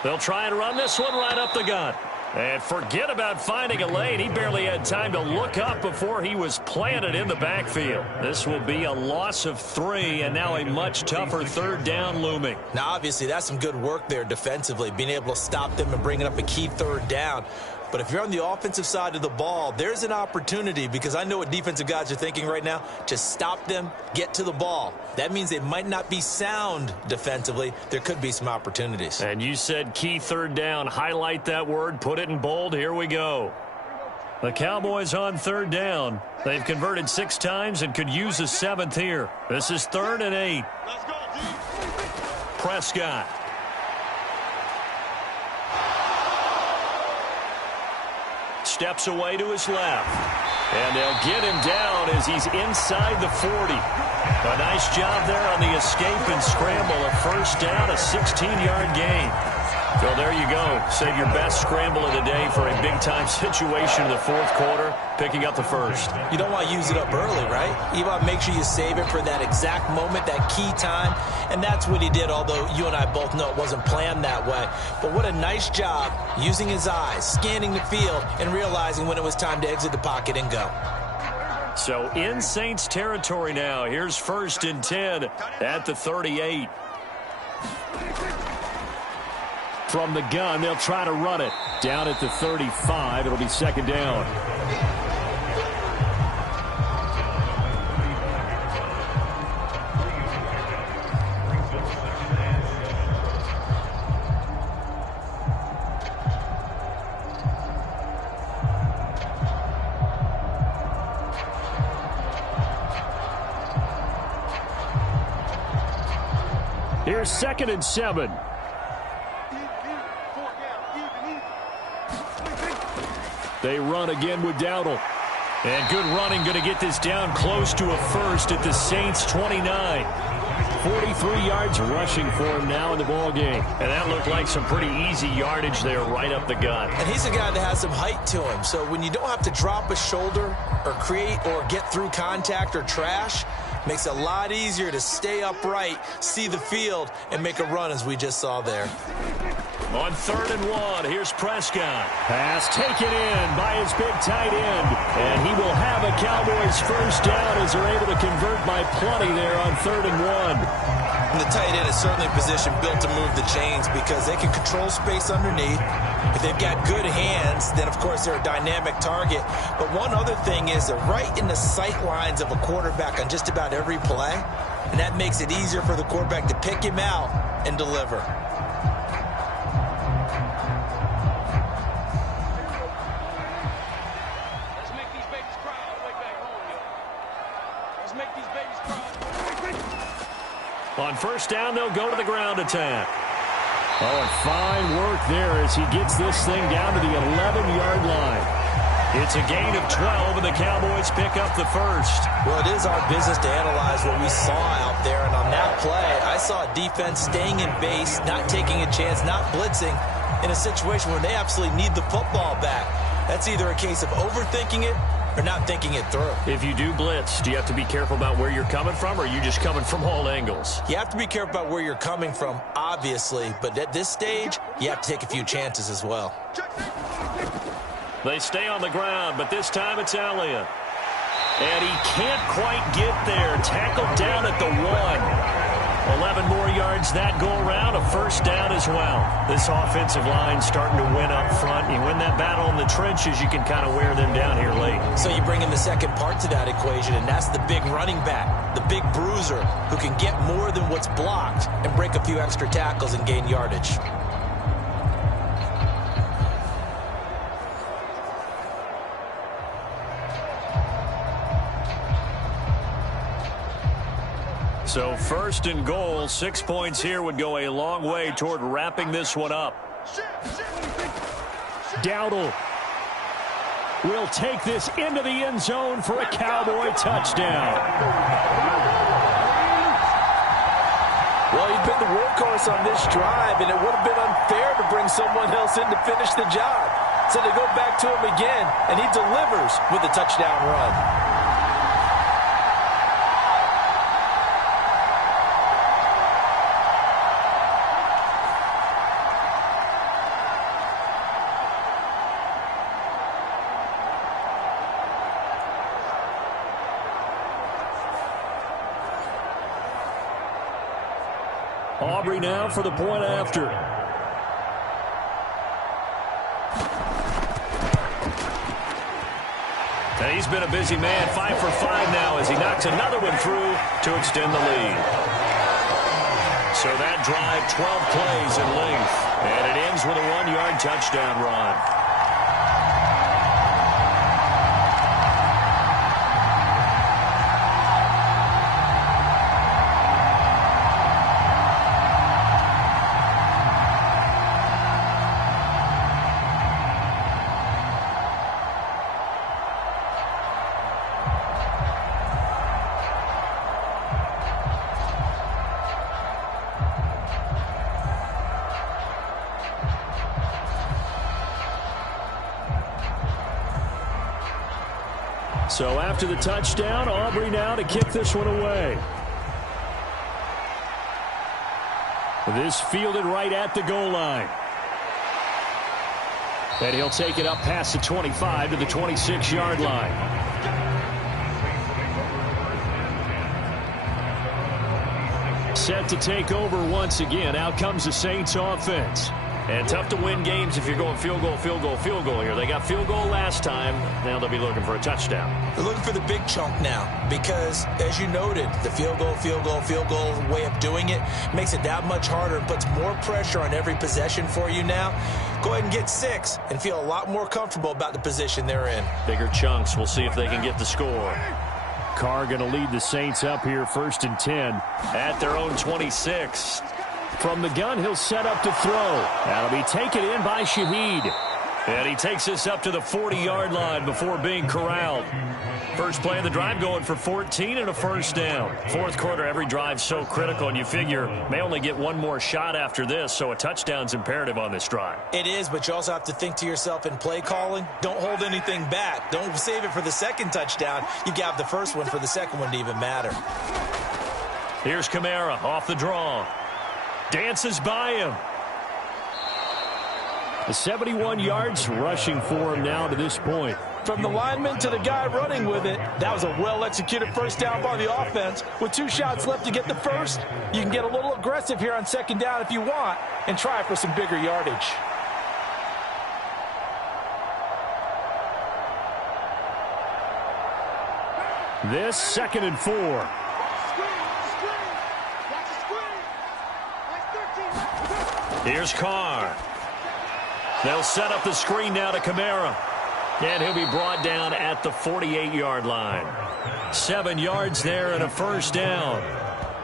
They'll try and run this one right up the gut. And forget about finding a lane. He barely had time to look up before he was planted in the backfield. This will be a loss of 3, and now a much tougher 3rd down looming. Now, obviously, that's some good work there defensively, being able to stop them and bringing up a key 3rd down. But if you're on the offensive side of the ball, there's an opportunity, because I know what defensive guys are thinking right now. Just stop them, get to the ball. That means they might not be sound defensively. There could be some opportunities. And you said key 3rd down. Highlight that word. Put it in bold. Here we go. The Cowboys on 3rd down. They've converted 6 times and could use a 7th here. This is 3rd and 8. Prescott. Steps away to his left. And they'll get him down as he's inside the 40. A nice job there on the escape and scramble. A 1st down, a 16-yard gain. So there you go. Save your best scramble of the day for a big-time situation in the 4th quarter, picking up the 1st. You don't want to use it up early, right? You want to make sure you save it for that exact moment, that key time. And that's what he did, although you and I both know it wasn't planned that way. But what a nice job using his eyes, scanning the field, and realizing when it was time to exit the pocket and go. So in Saints territory now. Here's 1st and 10 at the 38. From the gun, they'll try to run it. Down at the 35, it'll be 2nd down. Here's 2nd and 7. They run again with Dowdle. And good running, going to get this down close to a 1st at the Saints 29. 43 yards rushing for him now in the ball game. And that looked like some pretty easy yardage there right up the gut. And he's a guy that has some height to him. So when you don't have to drop a shoulder or create or get through contact or trash, makes it a lot easier to stay upright, see the field, and make a run as we just saw there. On 3rd and 1, here's Prescott. Pass taken in by his big tight end. And he will have a Cowboys first down as they're able to convert by plenty there on 3rd and 1. And the tight end is certainly a position built to move the chains because they can control space underneath. If they've got good hands, then, of course, they're a dynamic target. But one other thing is they're right in the sight lines of a quarterback on just about every play. And that makes it easier for the quarterback to pick him out and deliver. Let's make these babies cry all the way back home, yo. Let's make these babies cry. On first down, they'll go to the ground attack. Oh, and fine work there as he gets this thing down to the 11-yard line. It's a gain of 12, and the Cowboys pick up the first. Well, it is our business to analyze what we saw out there, and on that play, I saw a defense staying in base, not taking a chance, not blitzing, in a situation where they absolutely need the football back. That's either a case of overthinking it or not thinking it through. If you do blitz, do you have to be careful about where you're coming from, or are you just coming from all angles? You have to be careful about where you're coming from, obviously, but at this stage, you have to take a few chances as well. They stay on the ground, but this time it's Elliott. And he can't quite get there. Tackled down at the 1. 11 more yards that go around, a first down as well. This offensive line starting to win up front. You win that battle in the trenches, you can kind of wear them down here late. So you bring in the second part to that equation, and that's the big running back, the big bruiser, who can get more than what's blocked and break a few extra tackles and gain yardage. So 1st and goal, 6 points here would go a long way toward wrapping this one up. Dowdle will take this into the end zone for a Cowboy touchdown. Well, he's been the workhorse on this drive, and it would have been unfair to bring someone else in to finish the job. So they go back to him again, and he delivers with a touchdown run. Aubrey now for the point after. And he's been a busy man, 5 for 5 now as he knocks another one through to extend the lead. So that drive, 12 plays in length, and it ends with a 1-yard touchdown run. So after the touchdown, Aubrey now to kick this one away. This fielded right at the goal line. And he'll take it up past the 25 to the 26-yard line. Set to take over once again. Out comes the Saints offense. And tough to win games if you're going field goal, field goal, field goal here. They got field goal last time. Now they'll be looking for a touchdown. They're looking for the big chunk now because, as you noted, the field goal way of doing it makes it that much harder and puts more pressure on every possession for you now. Go ahead and get 6 and feel a lot more comfortable about the position they're in. Bigger chunks. We'll see if they can get the score. Carr going to lead the Saints up here 1st and 10 at their own 26. From the gun, he'll set up to throw. That'll be taken in by Shaheed. And he takes this up to the 40-yard line before being corralled. First play of the drive going for 14 and a first down. Fourth quarter, every drive's so critical, and you figure may only get one more shot after this, so a touchdown's imperative on this drive. It is, but you also have to think to yourself in play calling, don't hold anything back. Don't save it for the second touchdown. You got the first one for the second one to even matter. Here's Kamara off the draw. Dances by him. 71 yards rushing for him now to this point. From the lineman to the guy running with it, that was a well-executed first down by the offense. With 2 shots left to get the first, you can get a little aggressive here on second down if you want and try for some bigger yardage. This 2nd and 4. Here's Carr. They'll set up the screen now to Kamara. And he'll be brought down at the 48-yard line. 7 yards there and a first down.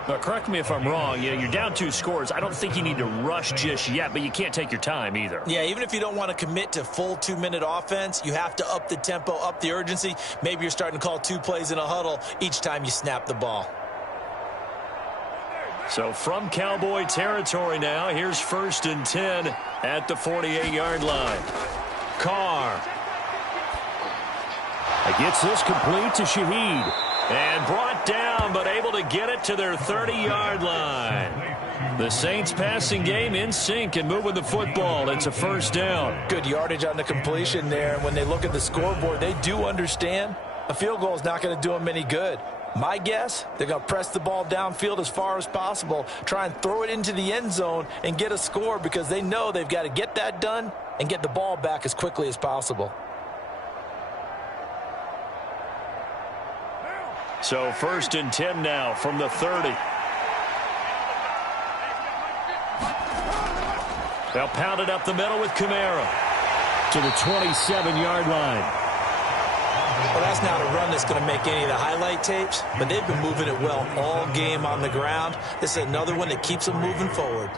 But correct me if I'm wrong. You're down 2 scores. I don't think you need to rush just yet, but you can't take your time either. Yeah, even if you don't want to commit to full 2-minute offense, you have to up the tempo, up the urgency. Maybe you're starting to call 2 plays in a huddle each time you snap the ball. So from Cowboy territory now, here's 1st and 10 at the 48-yard line. Carr. Gets this complete to Shaheed. And brought down, but able to get it to their 30-yard line. The Saints passing game in sync and moving the football. It's a first down. Good yardage on the completion there. And when they look at the scoreboard, they do understand a field goal is not going to do them any good. My guess, they're going to press the ball downfield as far as possible, try and throw it into the end zone and get a score because they know they've got to get that done and get the ball back as quickly as possible. So 1st and 10 now from the 30. They'll pound it up the middle with Kamara to the 27-yard line. Well, that's not a run that's going to make any of the highlight tapes, but they've been moving it well all game on the ground. This is another one that keeps them moving forward.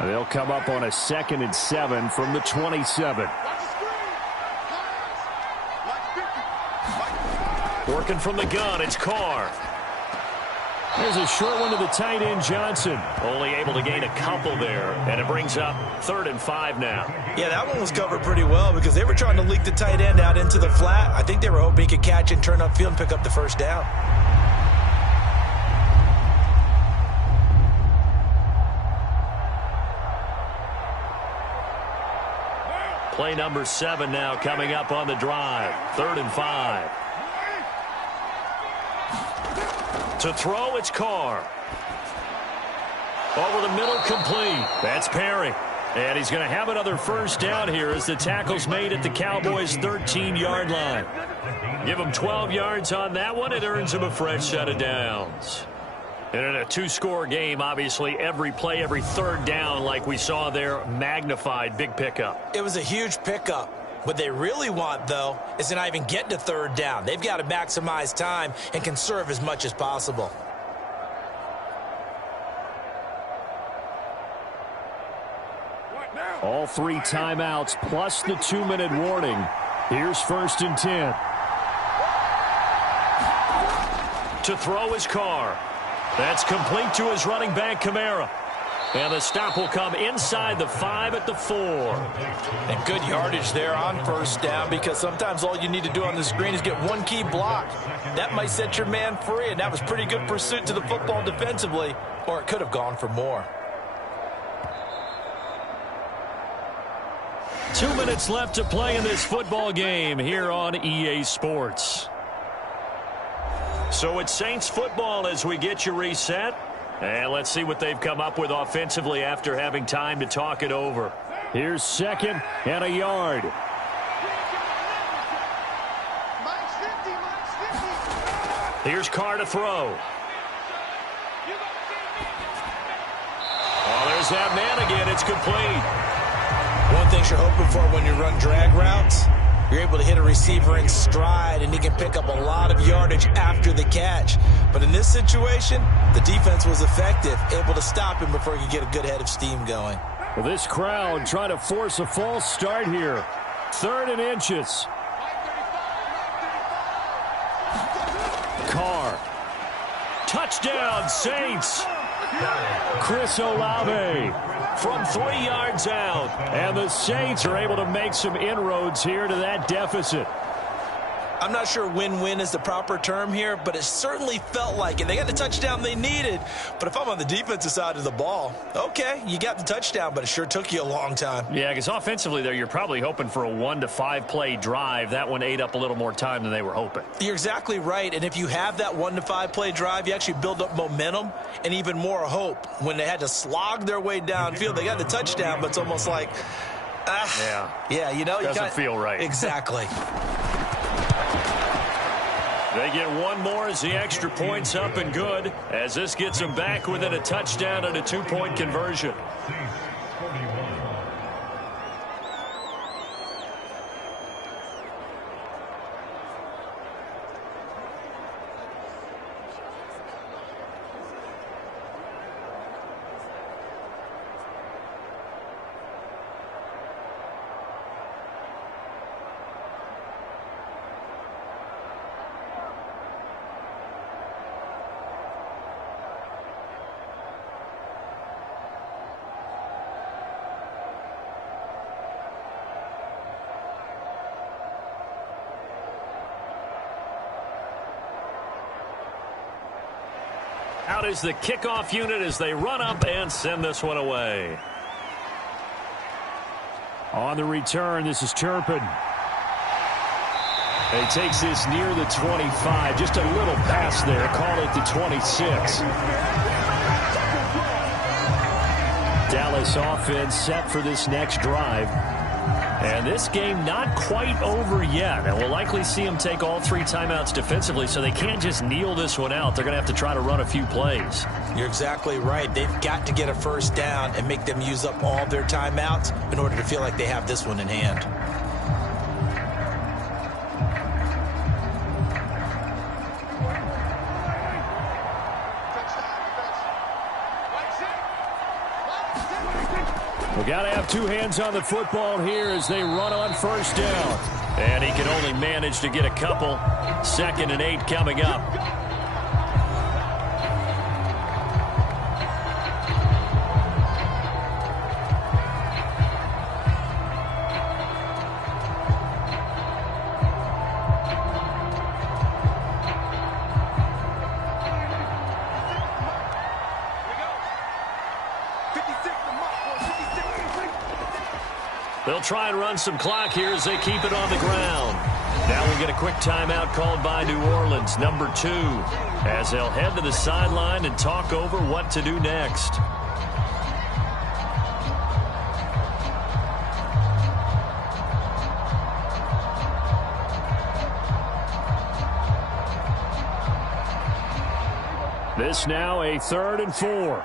They'll come up on a 2nd and 7 from the 27. Working from the gun, it's Carr. There's a short one to the tight end, Johnson. Only able to gain a couple there, and it brings up 3rd and 5 now. Yeah, that one was covered pretty well because they were trying to leak the tight end out into the flat. I think they were hoping he could catch and turn upfield and pick up the first down. Play number 7 now coming up on the drive. 3rd and 5. To throw, it's Carr. Over the middle, complete. That's Perry. And he's going to have another first down here as the tackle's made at the Cowboys' 13-yard line. Give him 12 yards on that one. It earns him a fresh set of downs. And in a 2-score game, obviously, every play, every 3rd down, like we saw there, magnified. Big pickup. It was a huge pickup. What they really want, though, is to not even get to 3rd down. They've got to maximize time and conserve as much as possible. All 3 timeouts plus the 2-minute warning. Here's 1st and 10. To throw his Carr. That's complete to his running back, Kamara. And the stop will come inside the 5 at the 4. And good yardage there on first down because sometimes all you need to do on the screen is get one key block. That might set your man free, and that was pretty good pursuit to the football defensively, or it could have gone for more. 2 minutes left to play in this football game here on EA Sports. So it's Saints football as we get you reset. And let's see what they've come up with offensively after having time to talk it over. Here's 2nd and a yard. Here's Carr to throw. Oh, there's that man again. It's complete. One thing you're hoping for when you run drag routes, you're able to hit a receiver in stride, and he can pick up a lot of yardage after the catch. But in this situation, the defense was effective, able to stop him before he could get a good head of steam going. Well, this crowd trying to force a false start here. 3rd and inches. Carr. Touchdown, Saints. Chris Olave from 3 yards out. And the Saints are able to make some inroads here to that deficit. I'm not sure win-win is the proper term here, but it certainly felt like it. They got the touchdown they needed, but if I'm on the defensive side of the ball, okay, you got the touchdown, but it sure took you a long time. Yeah, because offensively there, you're probably hoping for a 1 to 5 play drive. That one ate up a little more time than they were hoping. You're exactly right, and if you have that 1 to 5 play drive, you actually build up momentum and even more hope. When they had to slog their way downfield, they got the touchdown, but it's almost like, yeah, you know, doesn't feel right. Exactly. They get one more as the extra point's up and good, as this gets them back within a touchdown and a 2-point conversion. Out is the kickoff unit as they run up and send this one away. On the return, this is Turpin. He takes this near the 25. Just a little pass there. Call it the 26. Dallas offense set for this next drive. And this game not quite over yet. And we'll likely see them take all 3 timeouts defensively, so they can't just kneel this one out. They're going to have to try to run a few plays. You're exactly right. They've got to get a first down and make them use up all their timeouts in order to feel like they have this one in hand. We got to have 2 hands on the football here as they run on first down. And he can only manage to get a couple. 2nd and 8 coming up. They'll try and run some clock here as they keep it on the ground. Now we'll get a quick timeout called by New Orleans, number 2, as they'll head to the sideline and talk over what to do next. This now a 3rd and 4.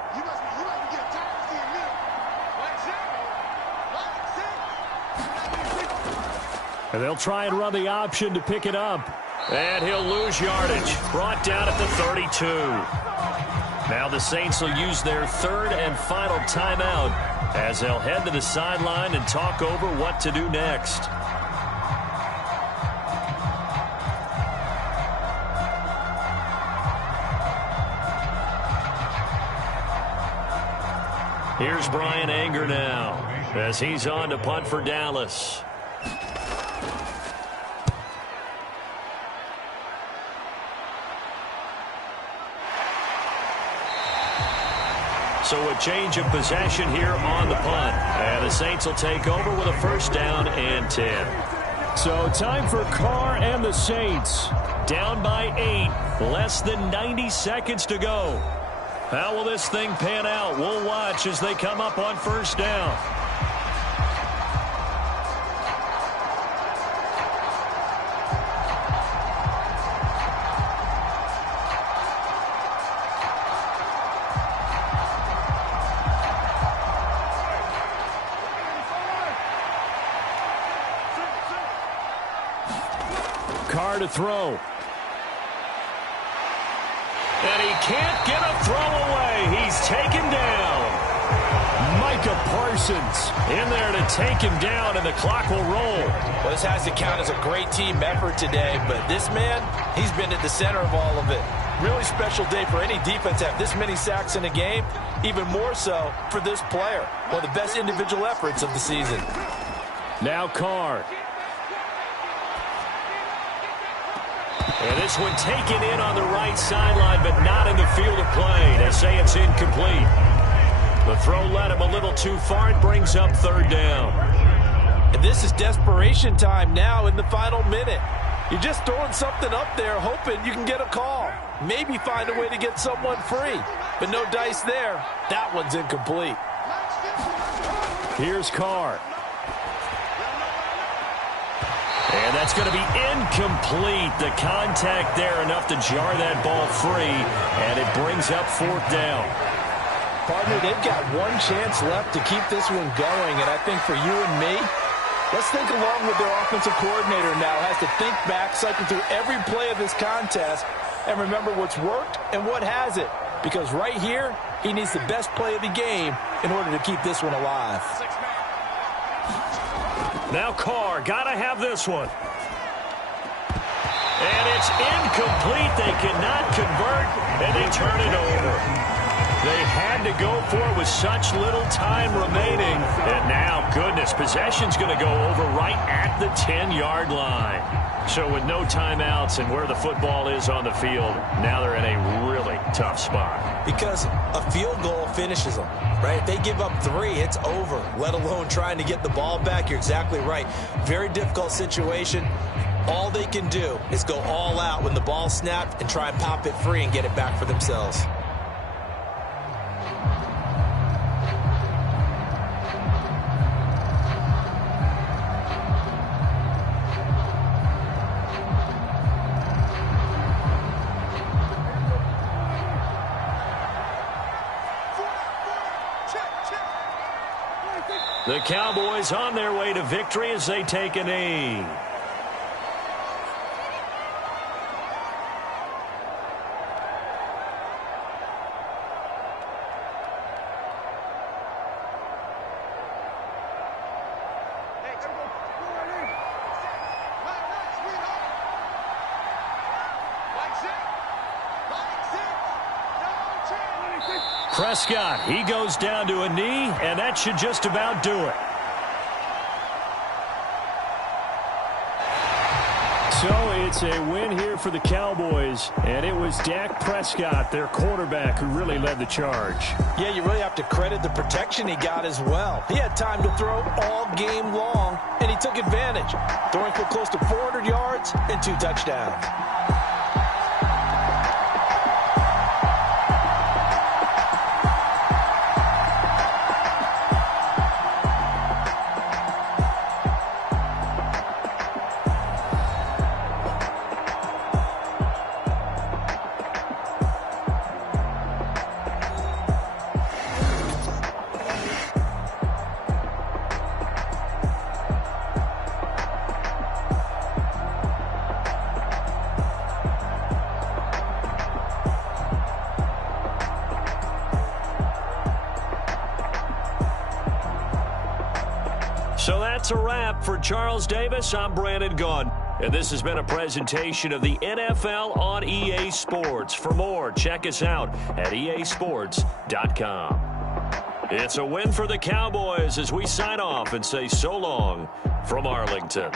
And they'll try and run the option to pick it up. And he'll lose yardage. Brought down at the 32. Now the Saints will use their 3rd and final timeout as they'll head to the sideline and talk over what to do next. Here's Brian Anger now as he's on to punt for Dallas. So a change of possession here on the punt. And the Saints will take over with a 1st down and 10. So time for Carr and the Saints. Down by 8. Less than 90 seconds to go. How will this thing pan out? We'll watch as they come up on 1st down. Carr to throw. And he can't get a throw away. He's taken down. Micah Parsons in there to take him down, and the clock will roll. Well, this has to count as a great team effort today, but this man, he's been at the center of all of it. Really special day for any defense to have this many sacks in a game, even more so for this player. One of the best individual efforts of the season. Now Carr. And this one taken in on the right sideline, but not in the field of play. They say it's incomplete. The throw led him a little too far. It brings up third down. And this is desperation time now in the final minute. You're just throwing something up there, hoping you can get a call. Maybe find a way to get someone free. But no dice there. That one's incomplete. Here's Carr. And that's going to be incomplete. The contact there enough to jar that ball free. And it brings up fourth down. Partner, they've got one chance left to keep this one going. And I think for you and me, let's think along with their offensive coordinator now. Has to think back, cycle through every play of this contest, and remember what's worked and what hasn't. Because right here, he needs the best play of the game in order to keep this one alive. Now Carr, gotta have this one. And it's incomplete. They cannot convert, and they turn it over. They had to go for it with such little time remaining. And now, goodness, possession's going to go over right at the 10-yard line. So with no timeouts and where the football is on the field, now they're in a really tough spot. Because a field goal finishes them, right? If they give up 3, it's over, let alone trying to get the ball back. You're exactly right. Very difficult situation. All they can do is go all out when the ball's snapped and try and pop it free and get it back for themselves. The Cowboys on their way to victory as they take a knee. Prescott, he goes down to a knee, and that should just about do it. So it's a win here for the Cowboys, and it was Dak Prescott, their quarterback, who really led the charge. Yeah, you really have to credit the protection he got as well. He had time to throw all game long, and he took advantage, throwing for close to 400 yards and 2 touchdowns. So that's a wrap for Charles Davis. I'm Brandon Gunn. And this has been a presentation of the NFL on EA Sports. For more, check us out at easports.com. It's a win for the Cowboys as we sign off and say so long from Arlington.